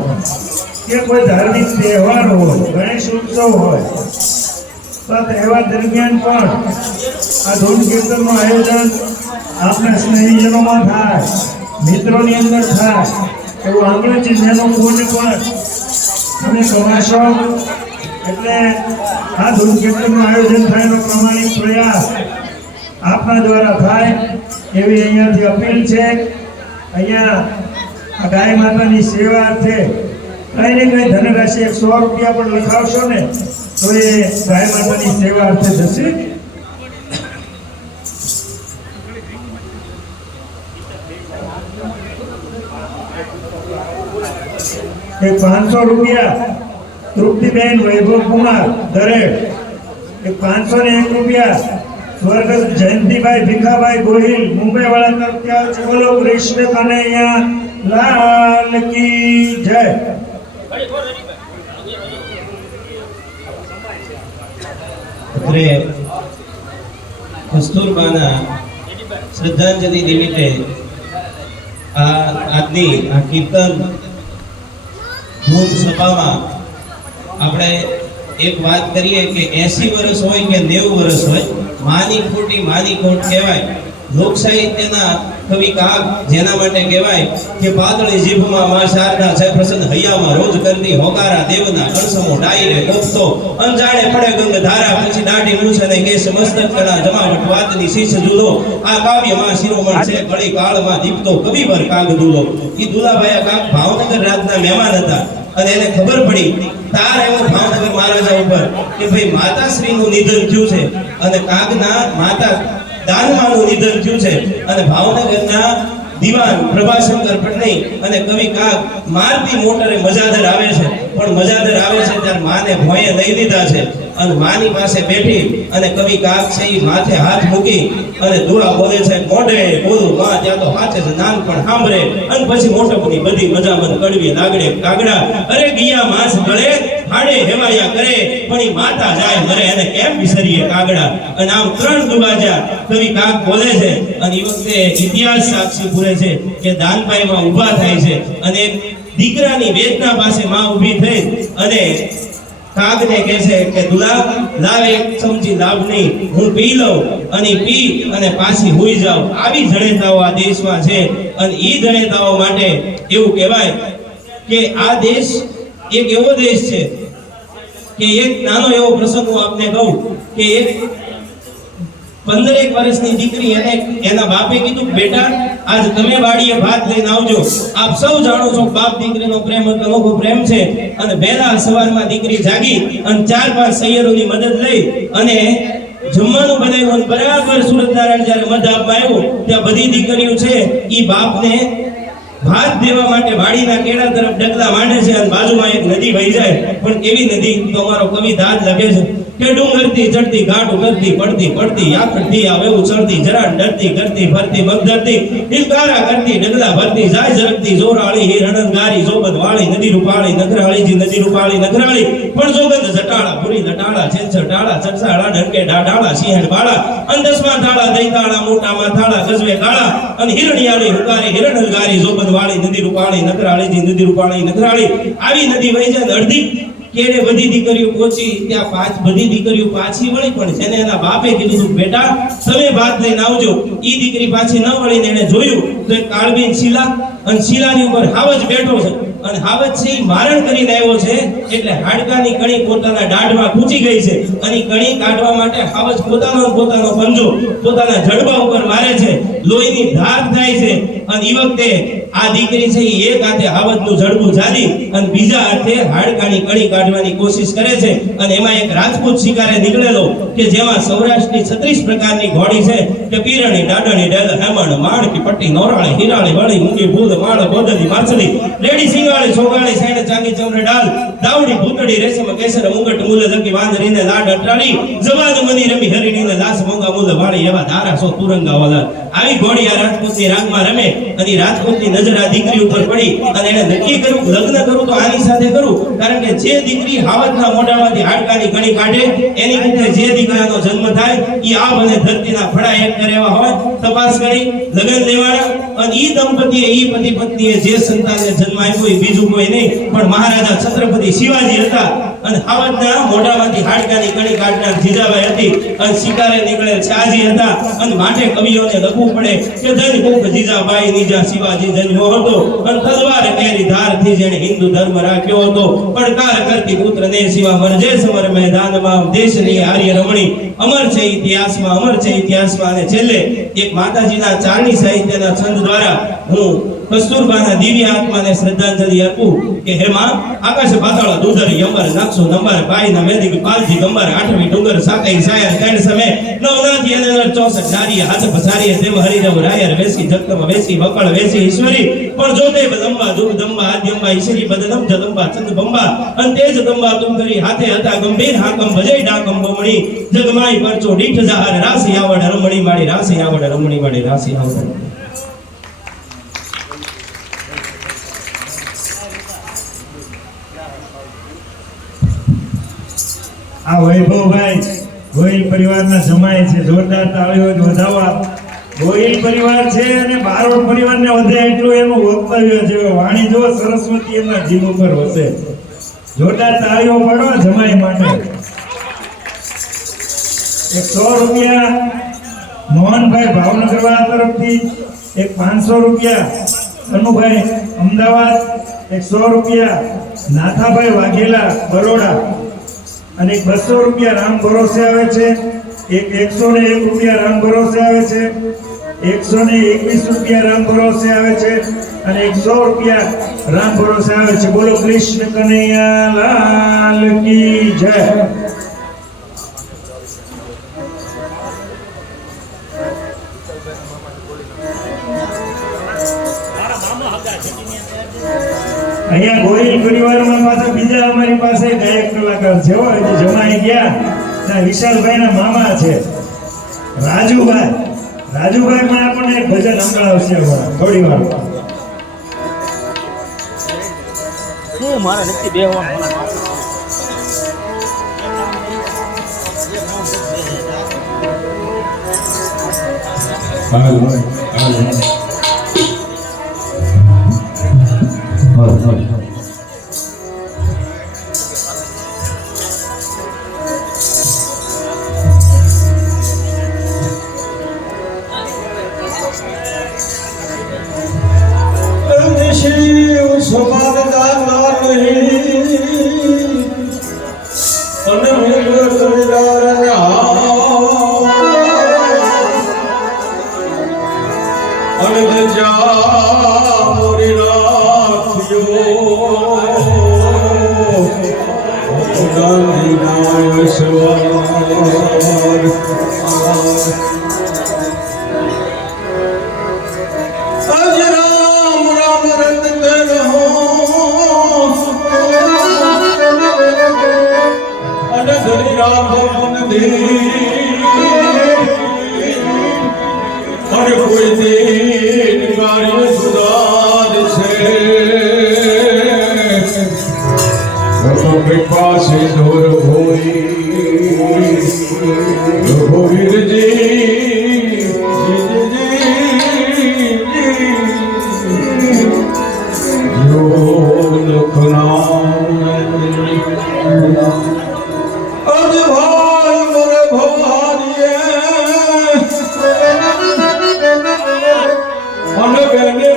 કે કોઈ ધાર્મિક તહેવાર હોય, ગણેશ ઉત્સવ હોય, તો તહેવાર દરમિયાન પણ આ ધૂન કીર્તનનું આયોજન આપના સ્નેહીજનોમાં થાય, મિત્રોની અંદર થાય એવું આંગણે ચિહ્નનું પુણ્ય પણ તમે કમાશો. એટલે આ ધૂન કીર્તનનું આયોજન થાયનો પ્રમાણિક પ્રયાસ આપના દ્વારા થાય એવી અહીંયાથી અપીલ છે. અહીંયા આ ગાય માતાની સેવા અર્થે કઈ ને કઈ ધનરાશિ 100 રૂપિયા પણ લખાવશો ને તો એ ગાય માતાની સેવા અર્થે જશે. એક 500 રૂપિયા તૃપ્તિબેન વૈભવ કુમાર દરેક, એક 501 રૂપિયા સ્વર્ગસ્થ જયંતિભાઈ ભીખાભાઈ ગોહિલ મુંબઈ વાળા તરફથી આવે છે. બોલો કૃષ્ણ કનૈયા લાલ કી જય. અત્રે કસ્તુરબાના શ્રદ્ધાંજલિ નિમિત્તે આજની આ કીર્તન ધૂન સભામાં આપણે એક વાત કરીએ કે 80 વર્ષ હોય કે 90 વર્ષ હોય, માની ખોટ કહેવાય. લોક સાહિત્યના કવિ કાગ જેના માટે કહેવાય કે પાતળી જીભમાં માં શારદા છે પ્રસન્ન હૈયામાં રોજ કરતી હોકારા દેવના કણસમો ડાયરે કોપતો અંજાણે પડે ગંગ ધારા પછી દાઢી મૂછ અને કેસ મસ્તક કળા જમાવટ વાતની શીશ જુદો આ કાવ્યમાં શિરોમણ છે ઘડી કાળમાં દીપતો કવિવર કાગ દુલો. ઈ દુલાભાઈ કાગ ભાવનગર રાજના મહેમાન હતા અને એને ખબર પડી તાર એવો ભાવનગર મહારાજા ઉપર કે ભાઈ માતાશ્રીનું નિધન થયું છે અને કાગના માતા દાનમાનું નિધન થયું છે અને ભાવનગરના દીવાન પ્રભાશંકર પટણી અને કવિ કાગ મારતી મોટરે મજાદર આવે છે, પણ મજાદર આવે છે ત્યારે માને ભોંયે લઈ લીધા છે અને માની પાસે બેઠી અને કવિ કાગ છે ઈ માથે હાથ મૂકી અને દુઆ બોલે છે. મોઢે બોલું માં ત્યાં તો હાચે છે નાનપણ સાંભળે અને પછી મોટપની બધી મજામત કડવી લાગડે કાગડા અરે ગિયા માસ ગળે હાડે હેવાયા કરે પણ ઈ માતા જાય મરે એને કેમ વિસરીએ કાગડા. અને આમ 3 દુવાજા કવિ કાગ બોલે છે અને એ વખતે ઇતિહાસ સાક્ષી પૂરે છે કે દાનભાઈમાં ઊભા થાય છે અને દીકરાની વેદના પાસે માં ઊભી થઈ અને કાગને કહે છે કે દુલા લાવ એક ચમચી લાવની હું પી લઉં અને પી અને પાછી હોઈ જાઉં. આવી જડેતાઓ આ દેશમાં છે અને ઈ જડેતાઓ માટે એવું કહેવાય કે આ દેશ એક એવો દેશ છે કે એક નાનો એવો પ્રસંગ હું આપને કહું કે એક 15 વર્ષની દીકરી એને એના બાપે કીધું બેટા આજ તમે વાડીએ ભાત લઈને આવજો. આપ સૌ જાણો છો બાપ દીકરીનો પ્રેમ અનોખો પ્રેમ છે. અને વહેલા સવારમાં દીકરી જાગી અને 4-5 સૈયરોની મદદ લઈ અને જમવાનું બનાવ્યું. બરાબર સુરતનારાયણ જ્યારે મધ આપવા આવ્યો ત્યાં બધી દીકરીઓ છે ઈ બાપને ભાત દેવા માટે વાડીના કેળા તરફ ડગલા માંડે છે અને બાજુમાં એક નદી વહી જાય. પણ કેવી નદી તો અમારો કવિ દાદ લખે છે કે ડુંગરથી ચડતી ઘાટ ઉગરતી પડતી આખડતી આવે ઉછળતી જરા ડરતી કરતી ફરતી મગધરતી ઇલકારા કરતી ડગલા ભરતી જાય ઝરકતી જોરાળી હિરણંગારી જોબત વાળી નદી રૂપાળી નગરાળી જી નદી રૂપાળી નગરાળી પણ જોગંદ જટાળા પૂરી લટાળા છેછર ટાળા ચરસાળા ઢંકે ડાઢાળા સિંહણ બાળા અંદસમાં થાળા દઈતાળા મોટામાં થાળા ગજવે કાળા અને હિરણિયાળી હુકારી હિરણંગારી જોબત વાળી નદી રૂપાળી નગરાળી જી નદી રૂપાળી નગરાળી આવી નદી વહી જાય અડધી કેડે બધી દીકરીઓ પહોંચી ત્યાં બધી દીકરીઓ પાછી વળી પણ જેને એના બાપે કીધું બેટા તમે ભાત લઈને આવજો. ઈ દીકરી પાછી ન વળીને એને જોયું તો એક કાળબીન શીલા અને શીલાની ઉપર હાવ જ બેઠો છે અને હાવજ છે ઈ મારણ કરીને આવ્યો છે એટલે હાડકાની કણી પોતાના દાઢમાં ખૂંચી ગઈ છે અને ઈ કણી કાઢવા માટે હાવજ પોતાનો પંજો પોતાના જડબા ઉપર મારે છે, લોહીની ધાર થાય છે અને ઈ વખતે આ દીકરી છે ઈ એક હાથે હાવજનું જડબું જાદી અને બીજા હાથે હાડકાની કણી કાઢવાની કોશિશ કરે છે અને એમાં એક રાજપૂત શિકારે નીકળેલો કે જેમાં સૌરાષ્ટ્રની 36 પ્રકારની ઘોડી છે કે પીરણી, ડાડણી, ડેલ, હેમણ, માણકી, પટ્ટી, નોરાળી, હિરાળી, વળી, મૂંગી, ભૂલ, માળ, ગોદલી, માછલી, લેડી, સિંગાળી, સોગાળી, સૈણ, ચાંદી, ચમરે, ડાલ, દાવડી, ભૂતડી, રેશમ, કેસર, મુગટ, મૂલ, લકી, વાંદરીને, લાડ, અટાળી, જવાન, મની, રમી, હરીણીને, લાસ, મોંગા, મૂલ, વાળી, એવા ધારા, સો, તુરંગા, વાલા. આવી ઘોડી આ રાજપૂતની રાગમાં રમે અને રાજપૂતની નજર આ દીકરી ઉપર પડી અને એને નક્કી કર્યું લગ્ન કરું તો આની સાથે કરું, કારણ કે જે દીકરી હાવજના મોઢામાંથી હાડકાની કણી કાઢે એની કુખે જે દીકરાનો જન્મ થાય ઈ આબ અને ધરતીના ફળા એક કરેવા હોય. તપાસ કરી લગ્ન લેવાના અને ઈ દંપતીએ ઈ પતિ પત્નીએ જે સંતાનને જન્મ આપ્યો એ બીજું કોઈ નહીં પણ મહારાજા છત્રપતિ શિવાજી હતા અને હાવજના મોઢામાંથી હાડકાની કણી કાઢનાર જીજાબાઈ હતી અને શિકારે નીકળેલ શાહજી હતા અને માટે કવિઓને લખવું પડે કે ધન કુખ જીજાબાઈ નીજા શિવાજી જન્મ્યો હતો અને તલવાર કેરી ધારથી જેણે હિન્દુ ધર્મ રાખ્યો હતો, પડકાર કરતી પુત્રને શિવા મરજે સમર મેદાનમાં દેશની આર્ય રમણી અમર છે ઇતિહાસમાં, અમર છે ઇતિહાસમાં. અને છેલ્લે એક માતાજીના ચારણી સાહિત્યના છંદ દ્વારા હું કસ્તુરબાના દિવ્ય આત્માને શ્રદ્ધાંજલિ અર્પું કે હે માં, આકાશ પાતાળ દુધર યંબર નક્ષો નંબર બાઈના મેદિક પાલજી ગંબર આઠમી ડુંગર સાકઈ સાયર તેણ સમે નવનાથી અને 64 નારી હાથ પસારીએ તેમ હરિરવ રાયર વેસી જગતમ વેસી વકળ વેસી ઈશ્વરી પણ જોતે બદંબા દુર્ગદંબા આદ્યંબા ઈશ્વરી બદનમ જદંબા ચંદ બંબા અને તેજ દંબા તુમ કરી હાથે હતા ગંભીર હાકમ ભજય ડાકમ બમણી જગમાઈ પરચો દીઠ જહાર રાસી આવડ રમણી માડી રાસી આવડ રમણી માડી રાસી આવડ. આ વૈભવભાઈ ગોહિલ પરિવારના જમાય છે, જોરદાર તાળીઓ વધાવવા. ગોહિલ પરિવાર છે અને બારોટ પરિવારને વધે એટલું એનું વક્તવ્ય છે, વાણી જો સરસ્વતી એમના જીવ ઉપર વસે. જોરદાર તાળીઓ પાડો જમાઈ માટે. 100 રૂપિયા મોહનભાઈ ભાવનગરવાળા તરફથી, એક 500 રૂપિયા કનુભાઈ અમદાવાદ, 100 રૂપિયા નાથાભાઈ વાઘેલા બરોડા અને 200 રૂપિયા રામ ભરોસે આવે છે, એક 101 રૂપિયા રામ ભરોસે આવે છે, 121 રૂપિયા રામ ભરોસે આવે છે અને 100 રૂપિયા રામ ભરોસે આવે છે. બોલો કૃષ્ણ કનૈયા લાલ કી જય. અહીંયા ગોહિલ પરિવારમાં પાછા બીજા અમારી પાસે ગાયક કલાકાર છે, હજી જમાઈ ગયા ત્યાં વિશાલભાઈના મામા છે રાજુભાઈ. રાજુભાઈ પણ આપણને એક ભજન સંભળાવશે થોડી વાર. હું મારા નથી બેહવાનું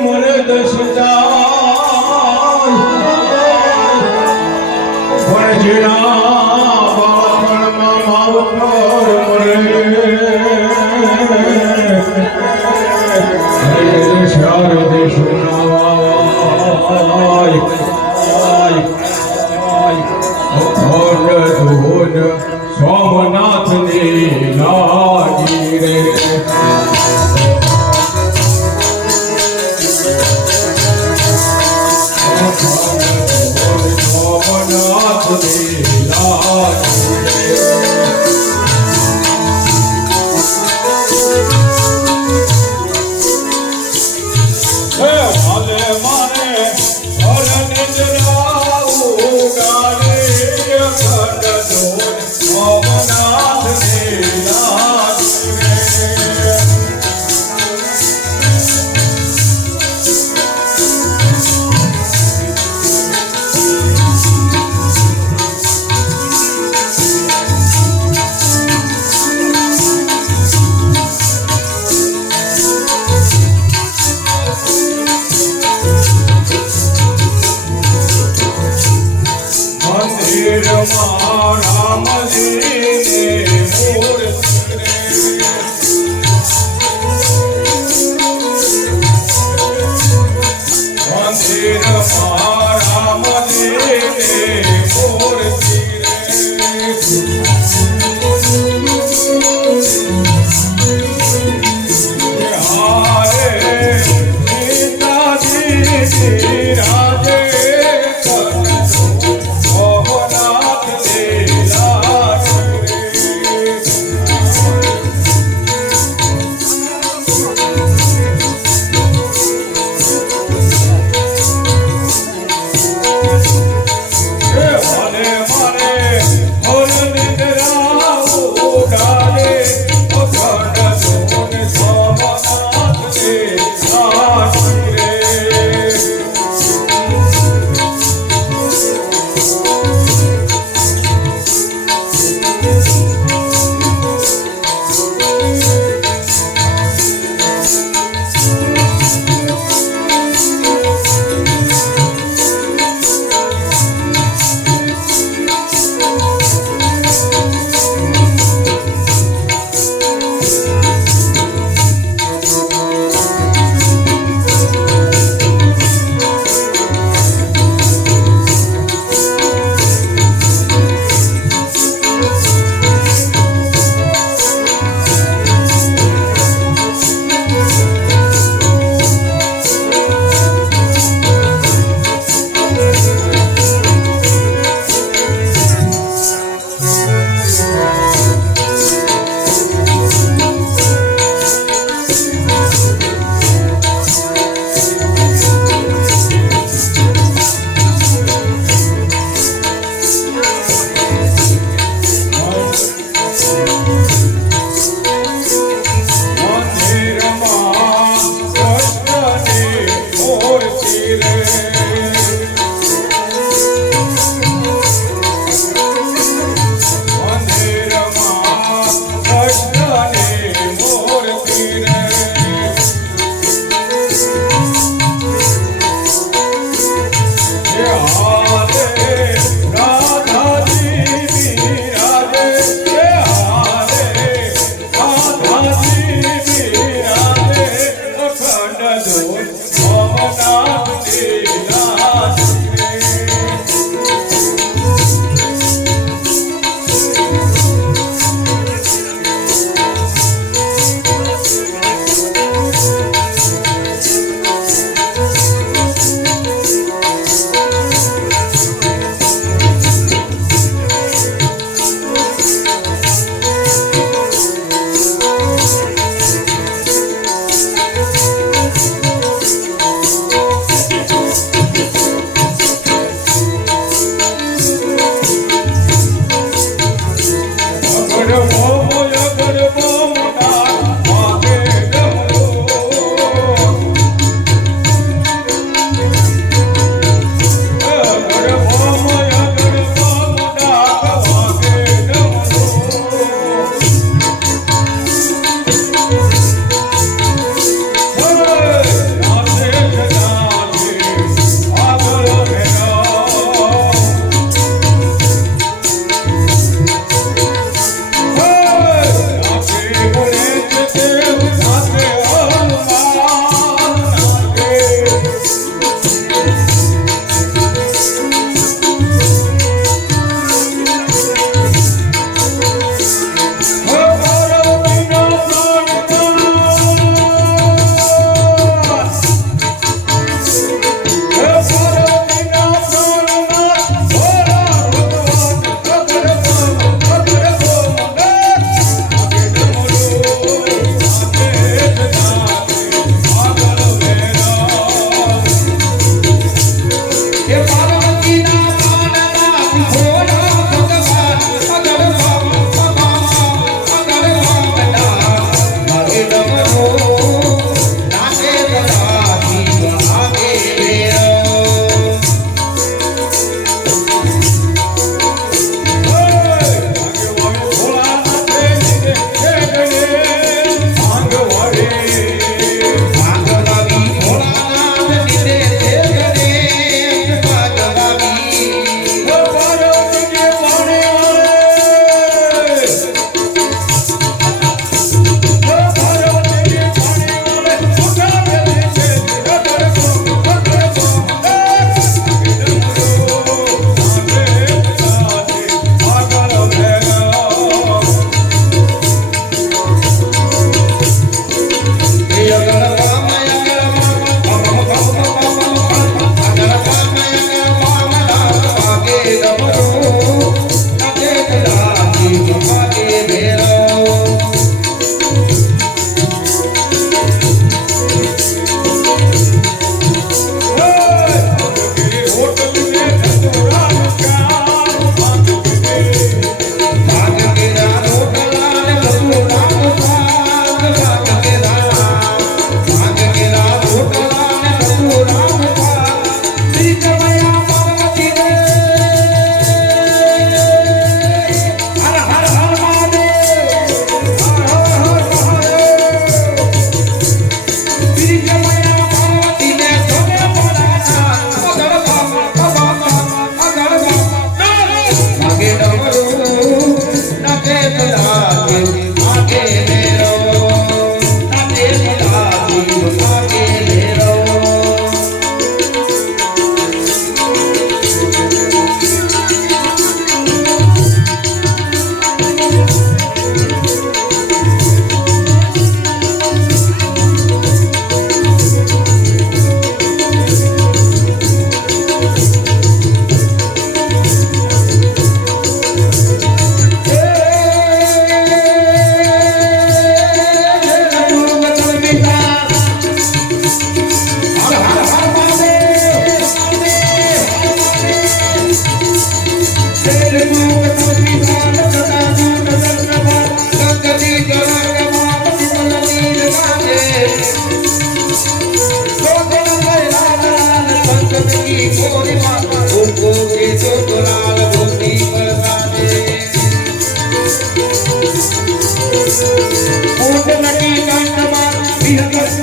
મને દસ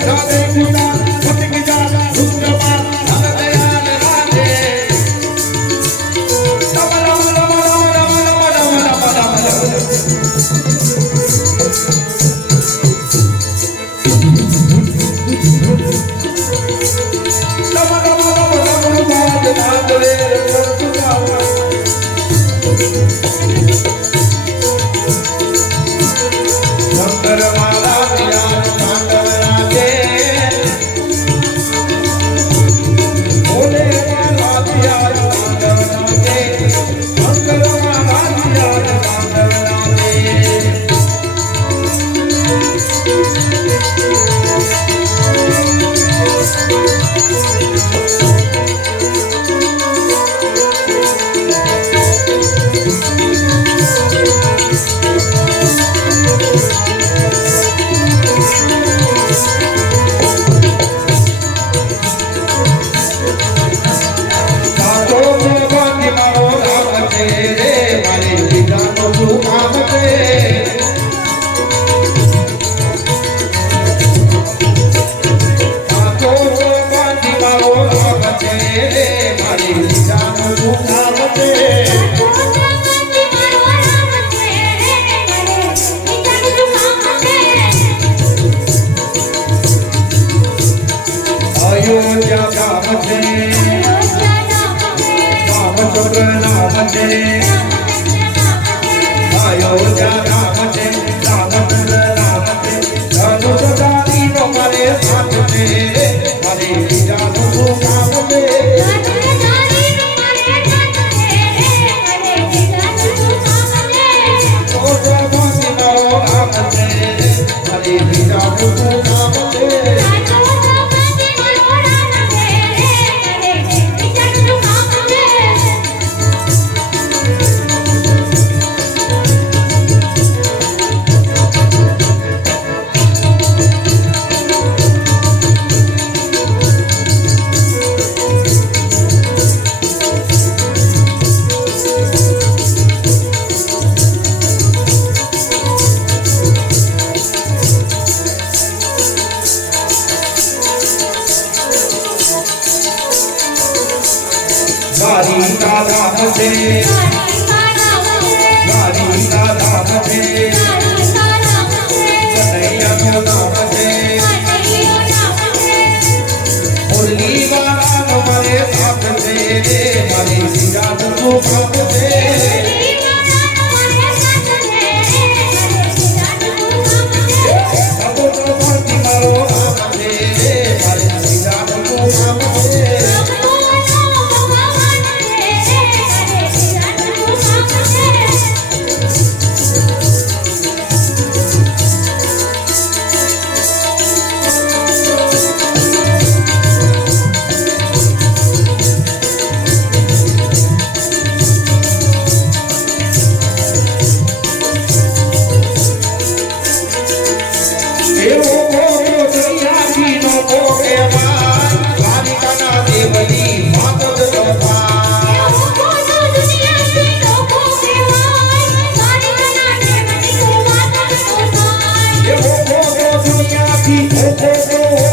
રાધે કૃષ્ણ મુક્તિ જાતા રુદ્રમા ધન દયાલ રાધે રામ રામ રામ રામ રામ રામ રામ રામ શંકર મારા પિયા પાંડવ રાધે ભોલે મારા પિયા પાંડવ રાધે શંકર મારા પિયા પાંડવ રાધે અયોધ્યા ગામ છે રામચંદ્ર નામ છે અયોધ્યા ગામ છે રામચંદ્ર નામ છે ધનુષધારી નો મારે સાથ છે મારી લીલાનું શું કામ છે ઓજવાથી મારો નામ છે મારી લીલાનું શું કામ છે ગારી કા ધામ છે ગારી કા ધામ છે કનૈયાનું નામ છે મુરલી વાળાનો મારે સાથ છે મારી લીલાનું શું કામ છે ભગવતી મારો નામ છે મારી લીલાનું શું કામ છે એવો ગોરો દરિયાજીનો ગોરેવાન દ્વારિકાના દેવની માત જ ગોપાલ એવો ગોરો દરિયાજીનો ગોરેવાન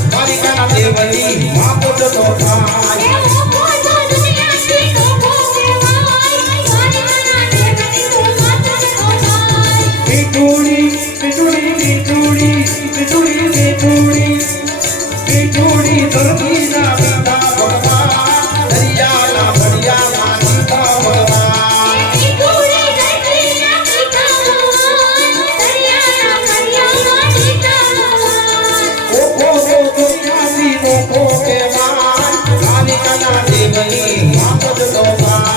દ્વારિકાના દેવની માત જ ગોપાલ એવો ગોરો દરિયાજી દરિયાજીનો ગોરેવાન દ્વારિકાના દેવની માત જ ગોપાલ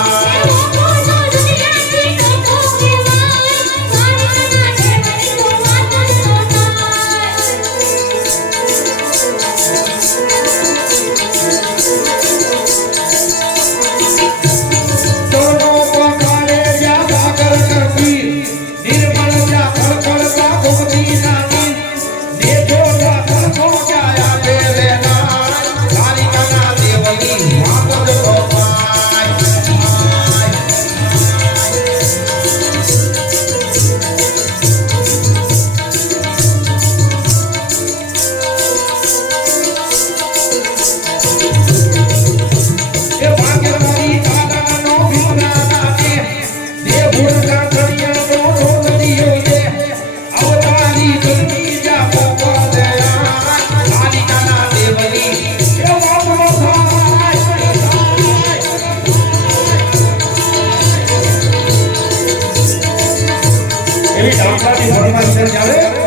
દેવની માત જ એવી ડાંગરાની ફરમાઈશ છે ત્યારે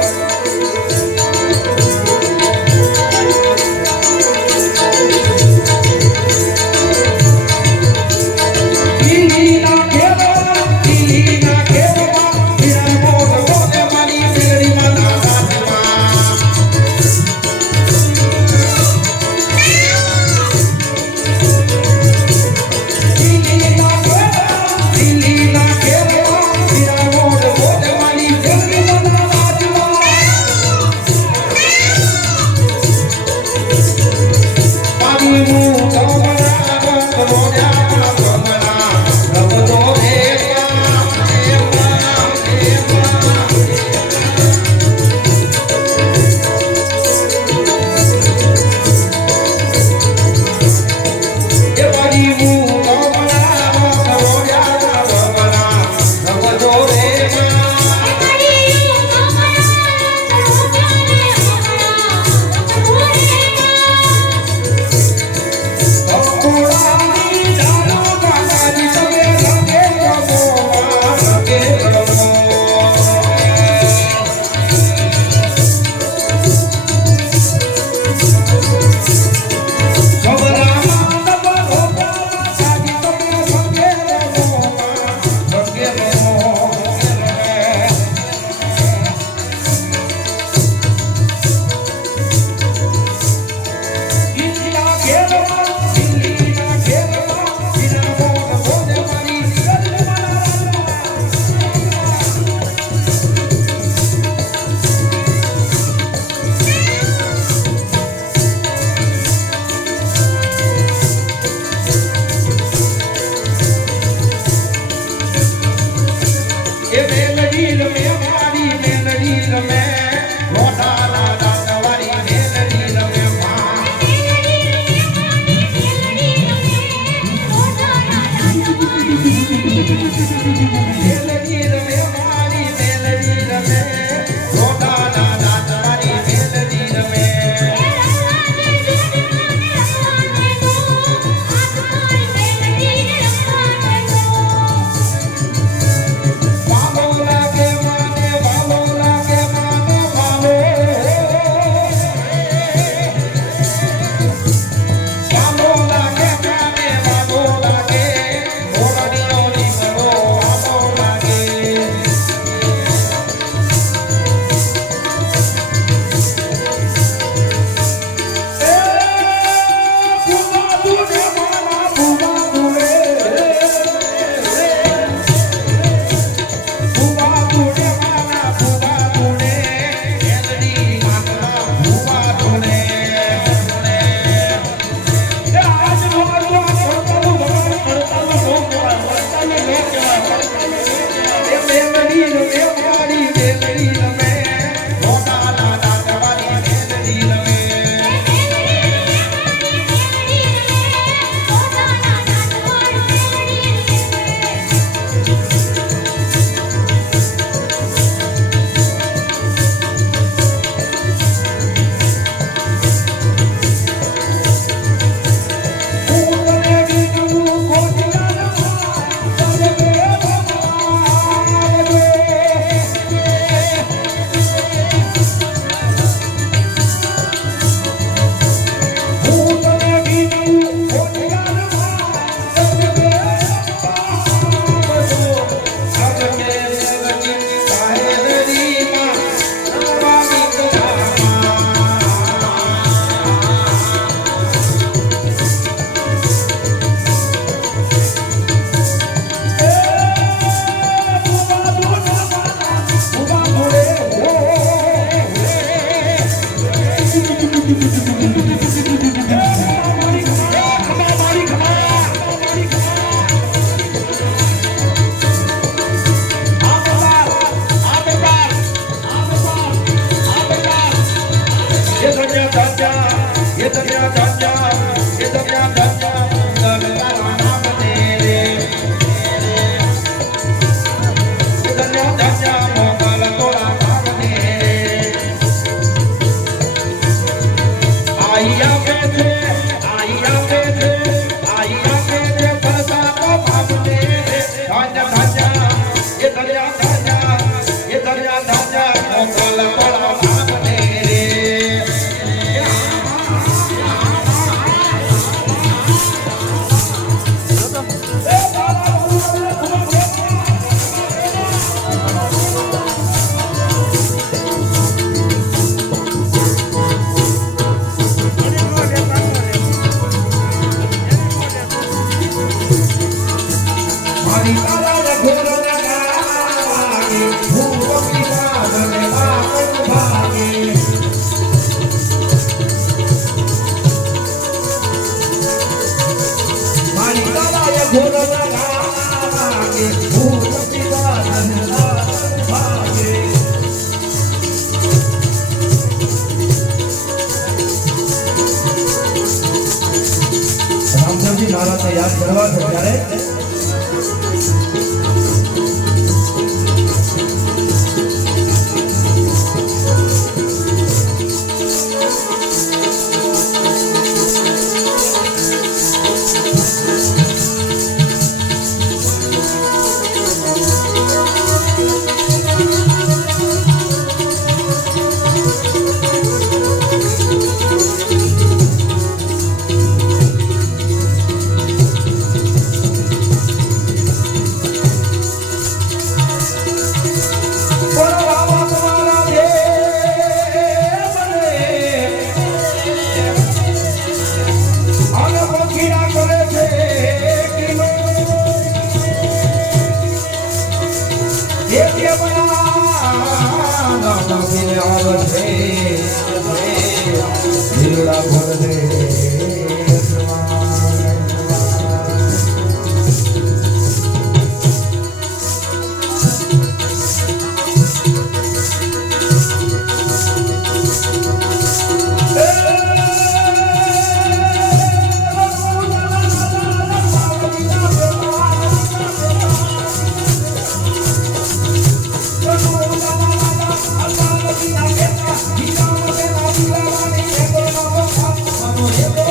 મારી તારા ઘોર લગાવાગે ભૂત પિશાચ ને પાપ ભાગે મારી તારા ઘોર લગાવાગે ભૂત પિશાચ ને પાપ ભાગે રામદેવજી મહારાજને યાદ કરવા છે ત્યારે Vamos,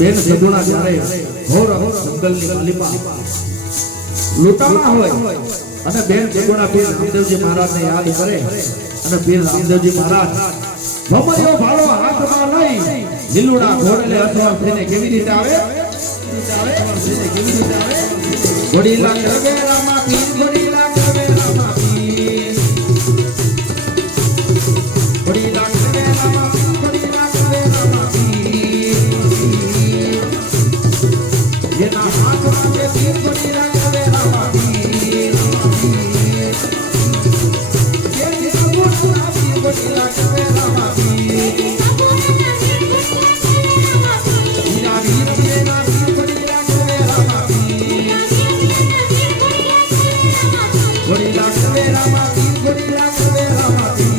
બેન સગુણા જ્યારે ઘોર જંગલની માલિપા લૂંટાણા હોય અને બેન સગુણા પીર રામદેવજી મહારાજને યાદ કરે અને પીર રામદેવજી મહારાજ ભમરિયો ભાળો હાથમાં લઈ લીલુડા ઘોડલે અસવાર થઈને કેવી રીતે આવે ઘોડીલા કરવે રામા પીર ઘોડીલા કરવે રામા પીર ઘોડીલા કરવે રામા પીર ઘોડીલા કરવે રામા પીર જેના હાથમાં જે પીર ઘોડીલા કરવે રામા પીર જેની સગુણા પીર ઘોડીલા કરવે રામા પીર હીરા વીર જેના પીર ઘોડીલા કરવે રામા પીર ઘોડીલા કરવે રામા પીર ઘોડીલા કરવે રામા પીર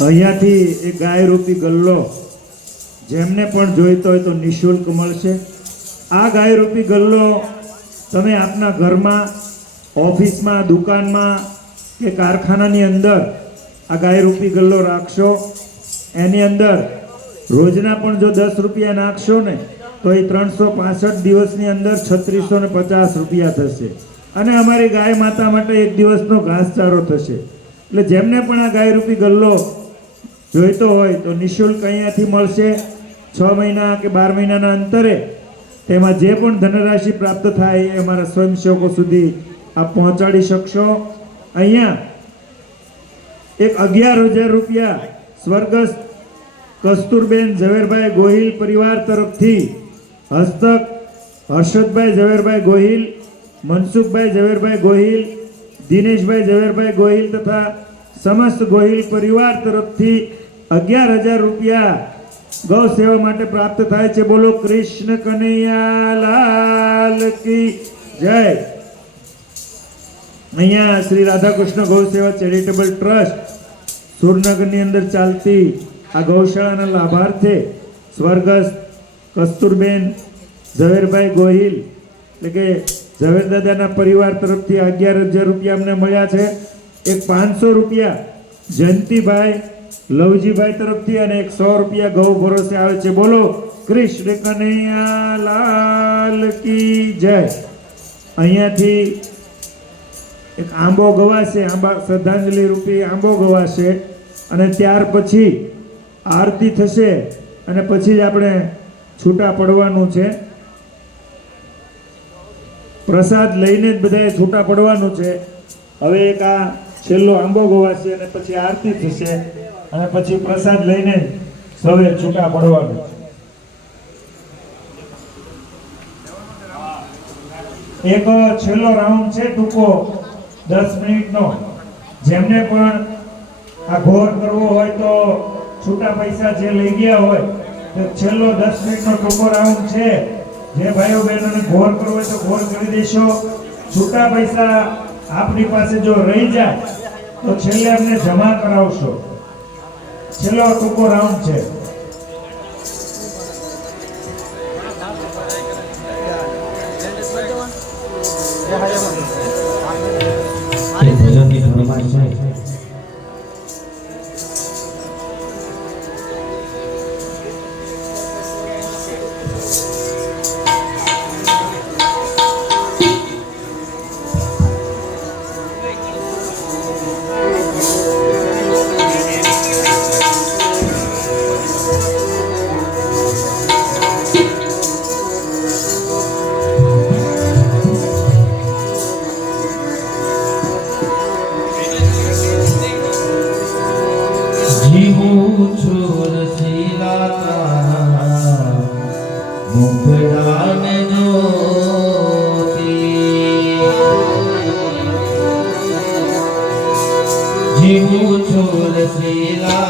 અહીંયાથી એક ગાય રૂપી ગલ્લો જેમને પણ જોઈતો હોય તો નિઃશુલ્ક મળશે. આ ગાય રૂપી ગલ્લો તમે આપના ઘરમાં, ઓફિસમાં, દુકાનમાં કે કારખાનાની અંદર આ ગાય રૂપી ગલ્લો રાખશો. એની અંદર રોજના પણ જો 10 રૂપિયા નાખશો ને તો એ 365 દિવસની અંદર 3650 રૂપિયા થશે અને અમારી ગાય માતા માટે એક દિવસનો ઘાસચારો થશે. એટલે જેમને પણ આ ગાય રૂપી ગલ્લો જોઈતો હોય તો નિઃશુલ્ક અહીંયાથી મળશે. 6 મહિના કે 12 મહિનાના અંતરે તેમાં જે પણ ધનરાશિ પ્રાપ્ત થાય એ અમારા સ્વયંસેવકો સુધી આપ પહોંચાડી શકશો. અહીંયા એક 11,000 રૂપિયા સ્વર્ગસ્થ કસ્તુરબેન ઝવેરભાઈ ગોહિલ પરિવાર તરફથી હસ્તક હર્ષદભાઈ ઝવેરભાઈ ગોહિલ, મનસુખભાઈ ઝવેરભાઈ ગોહિલ, દિનેશભાઈ ઝવેરભાઈ ગોહિલ તથા સમસ્ત ગોહિલ પરિવાર તરફથી 11,000 રૂપિયા ગૌ સેવા માટે પ્રાપ્ત થાય છે. બોલો કૃષ્ણ કનૈયા લાલ કી જય. અહીંયા શ્રી રાધાકૃષ્ણ ગૌ સેવા ચેરિટેબલ ટ્રસ્ટ સુરનગરની અંદર ચાલતી આ ગૌશાળાના લાભાર્થે સ્વર્ગસ્થ કસ્તુરબેન ઝવેરભાઈ ગોહિલ એટલે કે ઝવેર દાદાના પરિવાર તરફથી 11,000 રૂપિયા અમને મળ્યા છે. એક 500 રૂપિયા જયંતિભાઈ લવજીભાઈ તરફથી અને 100 રૂપિયા ગૌ ભરોસે આવે છે. બોલો કૃષ્ણ કનૈયા લાલ કી જય. અહીંયાથી એક આંબો ગવાશે, આંબા શ્રદ્ધાંજલિ રૂપી આંબો ગવાશે અને ત્યાર પછી આરતી થશે અને પછી જ આપણે છૂટા પડવાનું છે. પ્રસાદ લઈને જ બધાએ છૂટા પડવાનું છે. હવે એક આ છેલ્લો આંબો ગવાશે અને પછી આરતી થશે અને પછી પ્રસાદ લઈને સૌએ છૂટા પડવાનું છે. એક છેલ્લો રાઉન્ડ છે ટૂંકો 10 મિનિટનો. જેમને પણ આ ઘોર કરવો હોય તો છૂટા પૈસા જે લઈ ગયા હોય તો છેલ્લો 10 મિનિટનો ટૂંકો રાઉન્ડ છે. જે ભાઈઓ બહેનોને ઘોર કરવો હોય તો ઘોર કરી દેશો. છૂટા પૈસા આપની પાસે જો રહી જાય તો છેલ્લે અમને જમા કરાવશો. છેલ્લો ટૂંકો રાઉન્ડ છે. ભજનની ફરમાઈશ છે. જીવું છું રસીલા તારા મુખડાને જોતી. જીવું છું રસીલા